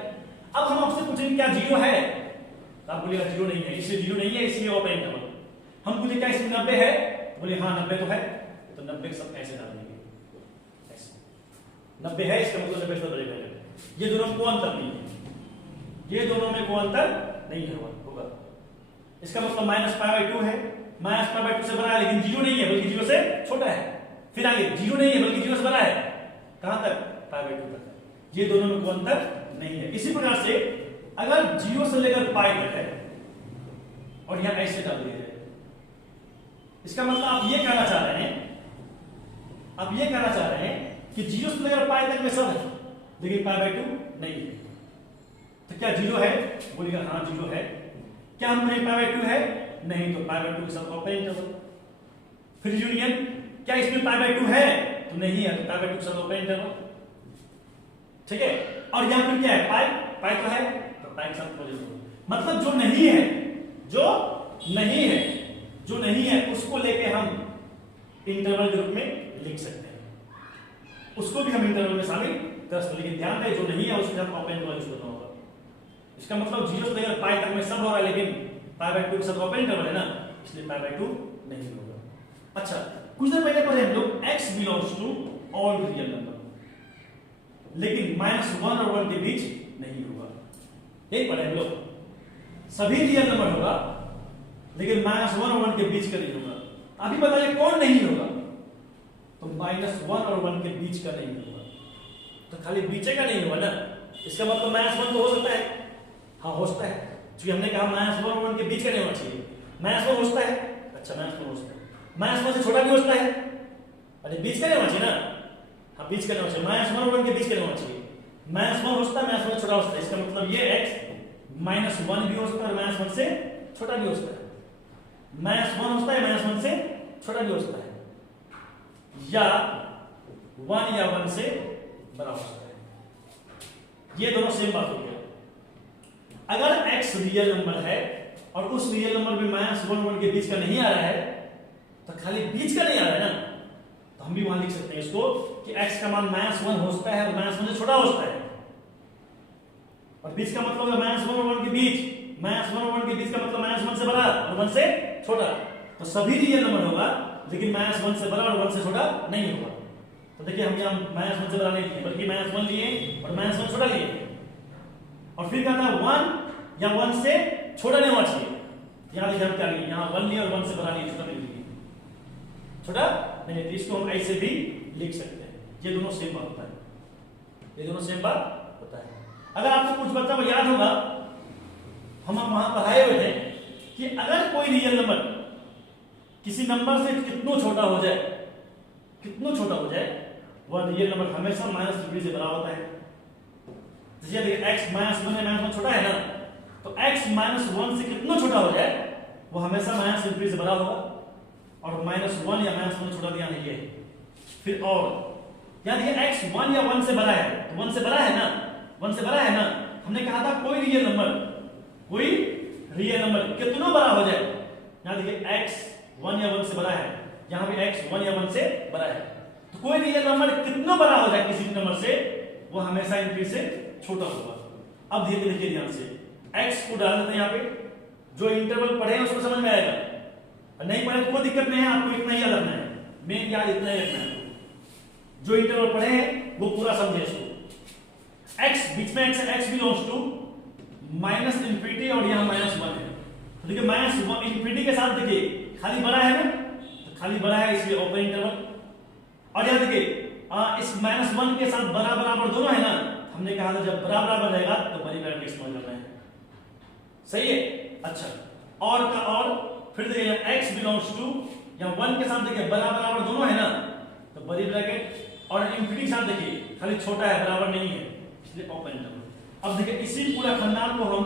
अब हम आपसे पूछेंगे क्या जीरो है? आप बोलिएगा जीरो नहीं है, इसलिए जीरो नहीं है, इसलिए ओपन डबल। हम पूछे क्या इसमें 90 है? बोले हाँ 90 तो है, तो 90 सब ऐसे डाल देंगे, ऐसे 90 है, इसका मतलब 90 से बड़े पहले। ये दोनों में कोई अंतर नहीं है, ये दोनों में कोई अंतर नहीं होगा। इसका मतलब -π/2 है, -π/2 से बड़ा है, लेकिन जीरो नहीं है, बल्कि जीरो से छोटा है। फिर आगे जीरो नहीं है, बल्कि जीरो से बड़ा है, कहां तक? π/2 तक। ये दोनों में कोई अंतर नहीं है। इसी प्रकार से अगर जीरो से लेकर π तक है और यहां ऐसे डाल दिया जाए, इसका मतलब आप ये कहना चाह रहे हैं, आप ये कहना चाह रहे हैं कि जीरो से लेकर π तक में सब है, लेकिन π/2 नहीं है। तो क्या जीरो है? बोलिएगा हाँ जीरो है। क्या हम नहीं π/2 है? नहीं, तो π/2 के साथ ओपन इंटरवल। फिर यूनियन, क्या इसमें π/2 है? तो नहीं है, तो π/2 के साथ ओपन इंटरवल। ठीक है, और यहां पर क्या है? पाई तो है, तो पाई के साथ क्लोज। मतलब जो नहीं है, जो नहीं है, जो नहीं है उसको लेके हम इंटरवल के रूप में लिख सकते हैं, उसको भी हम इंटरवल में शामिल कर सकते हैं। लेकिन ध्यान दें, जो नहीं है उसके साथ ओपन इंटरवल यूज करना होगा। इसका मतलब जीरो से लेकर पाई तक में सब होगा, लेकिन π/2 के साथ ओपन इंटरवल है ना, इसलिए π/2 नहीं होगा। अच्छा, कुछ देर पहले पढ़े हम लोग x belongs to all real number, लेकिन -1 और 1 के बीच नहीं होगा। यही पढ़े हम लोग, सभी रियल नंबर होगा, लेकिन -1 और 1 के बीच का नहीं होगा। अभी बताइए कौन नहीं होगा? तो -1 और 1 के बीच का नहीं होगा, तो खाली बीचे का नहीं होगा ना, इसका मतलब -1 तो हो सकता है। हाँ हो सकता है, क्योंकि हमने कहा -1 और 1 के बीच का नहीं होना चाहिए। -1 हो सकता है, अच्छा -1 हो सकता है, -1 से छोटा भी हो सकता है, अरे बीच का नहीं होना चाहिए ना। हाँ बीच का नहीं होना चाहिए, -1 और 1 के बीच का नहीं होना चाहिए। -1 हो सकता है, -1 छोटा हो सकता है, इसका मतलब ये x -1 भी हो सकता है और -1 से छोटा भी हो सकता है। -1 हो सकता है, -1 से छोटा भी हो सकता है, या 1 या 1 से बड़ा हो सकता है। ये दोनों सेम बात हो गया। अगर x रियल नंबर है और उस रियल नंबर में -1 और 1 के बीच का नहीं आ रहा है, तो खाली बीच का नहीं आ रहा है ना, तो हम भी वहां लिख सकते हैं इसको कि x का मान -1 हो सकता है और -1 से छोटा हो सकता है। और बीच का मतलब है -1 और 1 के बीच, -1 और 1 के बीच का मतलब -1 से बड़ा और 1 से छोटा, तो सभी रियल नंबर होगा, लेकिन -1 से बड़ा और 1 से छोटा नहीं होगा। तो देखिए हम यहाँ -1 से बड़ा नहीं लिए, बल्कि -1 लिए और -1 छोटा लिए, और फिर कहता है 1 या 1 से छोटा नहीं होना चाहिए। यहाँ देखिए हम क्या लिए, यहाँ 1 लिए और 1 से बड़ा लिए, छोटा नहीं लिए, छोटा नहीं, तो इसको हम ऐसे भी लिख सकते हैं। ये दोनों सेम बात होता है, ये दोनों सेम बात होता है। अगर आपको कुछ बच्चा को याद होगा, हम वहां पढ़ाए हुए थे कि अगर कोई रियल नंबर किसी नंबर से कितना छोटा हो जाए, कितना छोटा हो जाए, वह रियल नंबर हमेशा -3 से बड़ा होता है। जैसे देखिए x -1 या -1 छोटा है ना, तो x -1 से कितना छोटा हो जाए वो हमेशा -3 से बड़ा होगा, और -1 या -1 छोटा दिया नहीं है। फिर और यहाँ देखिए x 1 या 1 से बड़ा है, तो 1 से बड़ा है ना, 1 से बड़ा है ना, हमने कहा था कोई रियल नंबर कितना बड़ा हो जाए, यहाँ देखिए x 1 या 1 से बड़ा है, यहाँ भी x 1 या 1 से बड़ा है, तो कोई रियल नंबर कितना बड़ा हो जाए किसी नंबर से, वो हमेशा इनफिनिटी से छोटा होगा। अब धीरे देखिए ध्यान से, x को डाल देते हैं यहाँ पे, जो इंटरवल पढ़े हैं उसको समझ में आएगा, नहीं पढ़े तो कोई दिक्कत नहीं है, आपको इतना ही याद रखना है, मेन याद इतना ही रखना है। जो इंटरवल पढ़े हैं वो पूरा समझे इसको। x बीच में x बिलोंग्स टू -∞ और यहाँ -1 है, तो देखिए -1 ∞ के साथ देखिए खाली बड़ा है ना, तो खाली बड़ा है इसलिए ओपन इंटरवल, और यहाँ देखिए इस -1 के साथ बड़ा बराबर दोनों है ना, हमने कहा था जब बड़ा बराबर रहेगा तो बड़ी ब्रैकेट इस्तेमाल करना है, सही है। अच्छा, और का और फिर देखिए x बिलोंग्स टू, यहाँ 1 के साथ देखिए बड़ा बराबर दोनों है ना, तो बड़ी ब्रैकेट, और इनफिनिटी के साथ देखिए खाली छोटा है बराबर नहीं है, इसलिए ओपन इंटरवल। अब देखिए इसी पूरा खानदान को हम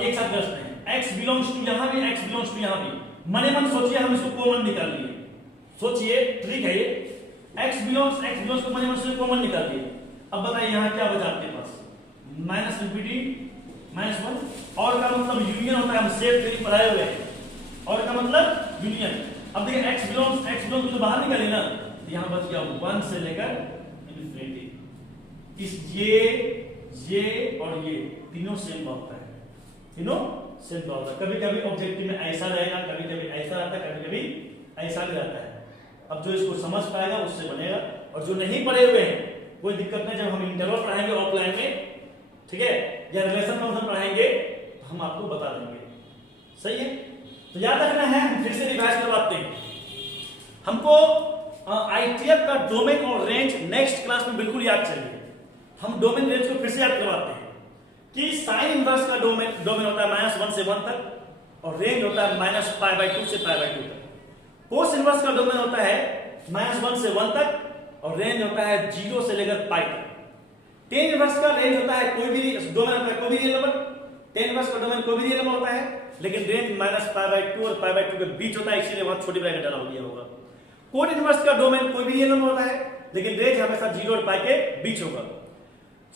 एक साथ करते हैं, x बिलोंग्स टू, यहाँ भी x बिलोंग्स टू, यहाँ भी मने मन सोचिए, हम इसको कॉमन निकाल लिए, सोचिए ट्रिक है ये, x बिलोंग्स को मने मन से कॉमन निकाल लिए। अब बताइए यहाँ क्या बचा आपके पास, -∞ -1, और का मतलब यूनियन होता है, हम सेट थ्योरी पढ़ाए हुए हैं, और का मतलब यूनियन। अब देखिए x बिलोंग्स तो बाहर निकाले ना, तो यहाँ बच गया 1 से लेकर इनफिनिटी। इस ये और ये तीनों सेम होता है, तीनों सेम होता है। कभी कभी ऑब्जेक्टिव में ऐसा रहेगा, कभी कभी ऐसा रहता है, कभी कभी ऐसा भी रहता है। अब जो इसको समझ पाएगा उससे बनेगा, और जो नहीं पढ़े हुए हैं कोई दिक्कत नहीं, जब हम इंटरवल पढ़ाएंगे ऑफलाइन में, ठीक है, या रिलेशन फंक्शन पढ़ाएंगे तो हम आपको बता देंगे, सही है। तो याद रखना है, हम फिर से रिवाइज करवाते हैं। हमको आईटीएफ का डोमेन और रेंज नेक्स्ट क्लास में बिल्कुल याद चाहिए। हम डोमेन रेंज को फिर से याद करवाते हैं कि साइन इनवर्स का डोमेन होता है -1 से 1 तक, और रेंज होता है -π/2 से π/2 तक। कोस इनवर्स का डोमेन होता है -1 से 1 तक, और रेंज होता है 0 से लेकर π तक। टेन इनवर्स का रेंज होता है कोई भी डोमेन होता है, कोई भी रियल नंबर, टेन इनवर्स का डोमेन कोई भी रियल नंबर होता है, लेकिन रेंज -π/2 और π/2 के बीच होता है, इसीलिए वहां छोटी ब्रैकेट डाला हो गया होगा। कोड इनवर्स का डोमेन कोई भी रियल नंबर होता है, लेकिन रेंज हमेशा 0 और π के बीच होगा।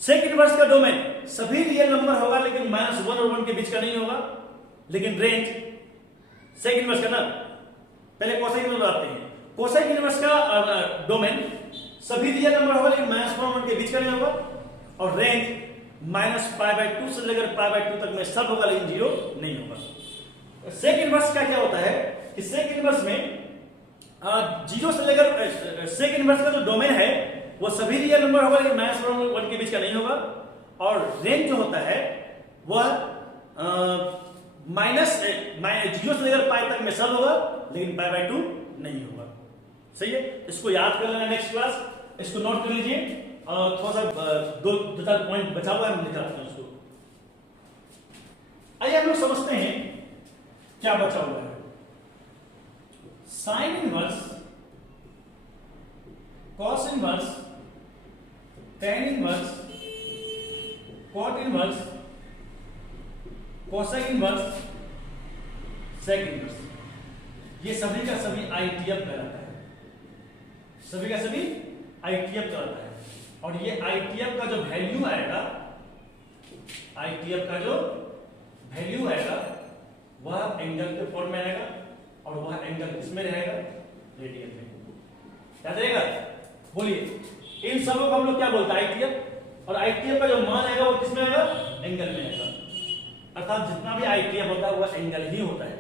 सेक इनवर्स का डोमेन सभी रियल नंबर होगा, लेकिन -1 और 1 के बीच का नहीं होगा, लेकिन रेंज सेक इनवर्स का ना, पहले कोसाइन इनवर्स आते हैं। कोसाइन इनवर्स का डोमेन सभी रियल नंबर होगा, लेकिन -1 और 1 के बीच का नहीं होगा, और रेंज -π/2 से लेकर π/2 तक में सब होगा, लेकिन 0 नहीं होगा। सेक इनवर्स का क्या होता है कि सेक इनवर्स में 0 से लेकर सेक इनवर्स का जो डोमेन है वो सभी रियल नंबर होगा, लेकिन -1 और 1 के बीच का नहीं होगा, और रेंज जो होता है वह माइनस 0 से लेकर पाई तक में सब होगा, लेकिन पाई बाय 2 नहीं होगा। सही है, इसको याद कर लेना नेक्स्ट क्लास, इसको नोट कर लीजिए। थोड़ा सा दो चार पॉइंट बचा हुआ है, हम लिखा हैं उसको। आइए हम लोग समझते हैं क्या बचा हुआ है। Sine inverse, cos inverse, tan inverse, cot inverse, cosec inverse, sec inverse, ये सभी का सभी आईटीएफ कहलाता है। सभी का सभी आईटीएफ कहलाता है। और ये आईटीएफ का जो वैल्यू आएगा, आईटीएफ का जो वैल्यू आएगा वह एंगल के फॉर्म में आएगा, और वह एंगल किसमें रहेगा? रेडियन में। याद रहेगा? बोलिए, इन सबों को हम लोग क्या बोलते हैं? आईटीएफ। और आईटीएफ का जो मान आएगा वो किसमें आएगा? एंगल में आएगा। अर्थात जितना भी आईटीएफ होता है वह एंगल ही होता है।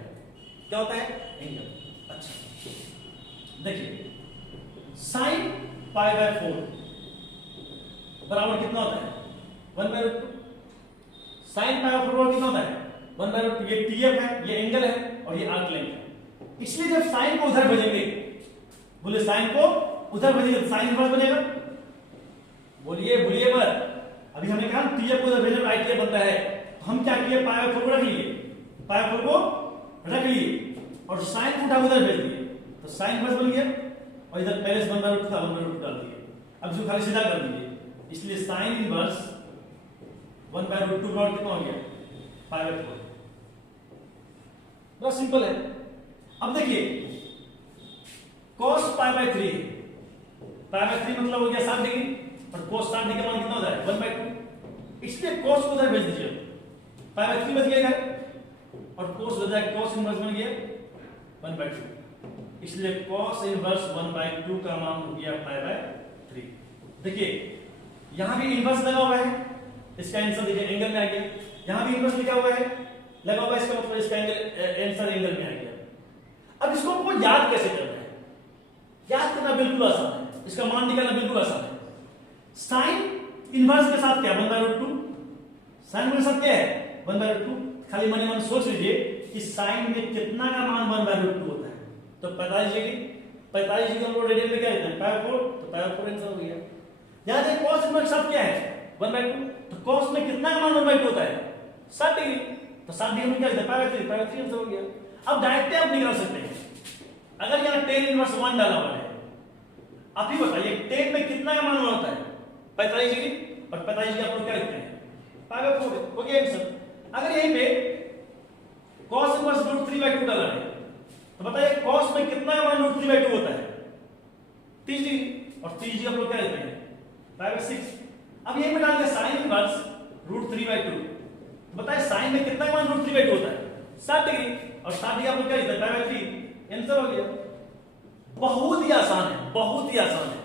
क्या होता है? एंगल। अच्छा देखिए, साइन पाई बाय 4 बराबर कितना होता है? 1/2। साइन पाई बाय 4 बराबर कितना होता है? 1/2। ये टीएफ है, ये एंगल है, और ये आर्क लेंथ है। इसलिए जब साइन को उधर भेजेंगे, बोले साइन को उधर भेजेंगे तो साइन इनवर्स बनेगा। बोलिए बोलिए मत। अभी हमने कहा टीएफ को उधर भेजने पर आईटीएफ बनता है, तो हम क्या किए? पाई बाय 4 को रख लिए, पाई बाय 4 को रख लिए, और साइन को उठा उधर भेज दिए, तो साइन इनवर्स बन गया। और इधर पहले से 1/2 था, 1/2 डाल दिए। अब इसको खाली सीधा कर दीजिए, इसलिए साइन इनवर्स 1/2 बराबर कितना हो गया? Pi by 4। बहुत सिंपल है। अब देखिए, cos pi by 3, pi by 3 मतलब हो गया 60 डिग्री, और cos 60 डिग्री का मान कितना होता है? 1/2। इसलिए cos को उधर भेज दीजिए, पाई बाय 3 बच गया इधर, और cos हो जाएगा, cos इनवर्स बन गया 1/2। इसलिए cos इनवर्स 1/2 का मान हो गया पाई बाय 3। देखिए यहां भी इनवर्स लगा हुआ है, इसका आंसर देखिए एंगल में आ गया। यहां भी इनवर्स लिखा हुआ है, लगा हुआ है, इसका मतलब इसका एंगल आंसर एंगल में आ गया। अब इसको हमको याद कैसे करना है? याद करना बिल्कुल आसान है, इसका मान निकालना बिल्कुल आसान है। साइन इनवर्स के साथ क्या? 1/2। साइन के साथ क्या है? 1/2। खाली मन मन सोच लीजिए कि साइन में कितना का मान 1/2 होता है। तो 45 डिग्री, 45 डिग्री हम लोग रेडियन में क्या लेते हैं? पाई बाय 4, तो पाई बाय 4 आंसर हो गया। याद है cos इनवर्स के साथ क्या है? 1/2। तो cos में कितना का मान 1/2 होता है? 60 डिग्री, तो 60 डिग्री में क्या लेते हैं? Pi by 3, pi by 3 answer हो गया। अब डायरेक्ट आप निकाल सकते हैं। अगर यहाँ tan इनवर्स 1 डाला हुआ है, आप ही बताइए tan में कितना का मान होता है? 45 डिग्री, और 45 डिग्री आप लोग क्या लिखते हैं? पाई बाय 4 हो गया आंसर। अगर यहीं पे cos इनवर्स √3/2 डाला है, तो बताइए cos में कितना का मान √3/2 होता है? 30 डिग्री, और 30 डिग्री आप लोग क्या लिखते हैं? Pi by 6। अब यहीं पे डाल दिया sin इनवर्स √3/2, तो बताइए sin में कितना का मान √3/2 होता है? 60 डिग्री, और 60 डिग्री आप लोग क्या लिखते हैं? पाई बाय 3 आंसर हो गया। बहुत ही आसान है, बहुत ही आसान है।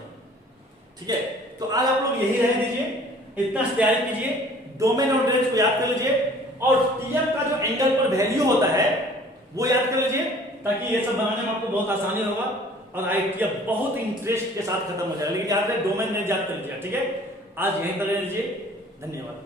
ठीक है, तो आज आप लोग यही रहने दीजिए, इतना तैयारी कीजिए, डोमेन और रेंज को याद कर लीजिए, और टीएफ का जो एंगल पर वैल्यू होता है वो याद कर लीजिए, ताकि ये सब बनाने में आपको बहुत आसानी होगा, और आईटीएफ बहुत इंटरेस्ट के साथ खत्म हो जाएगा। लेकिन याद है डोमेन रेंज याद कर लीजिए। ठीक है, आज यहीं तक रह लीजिए। धन्यवाद।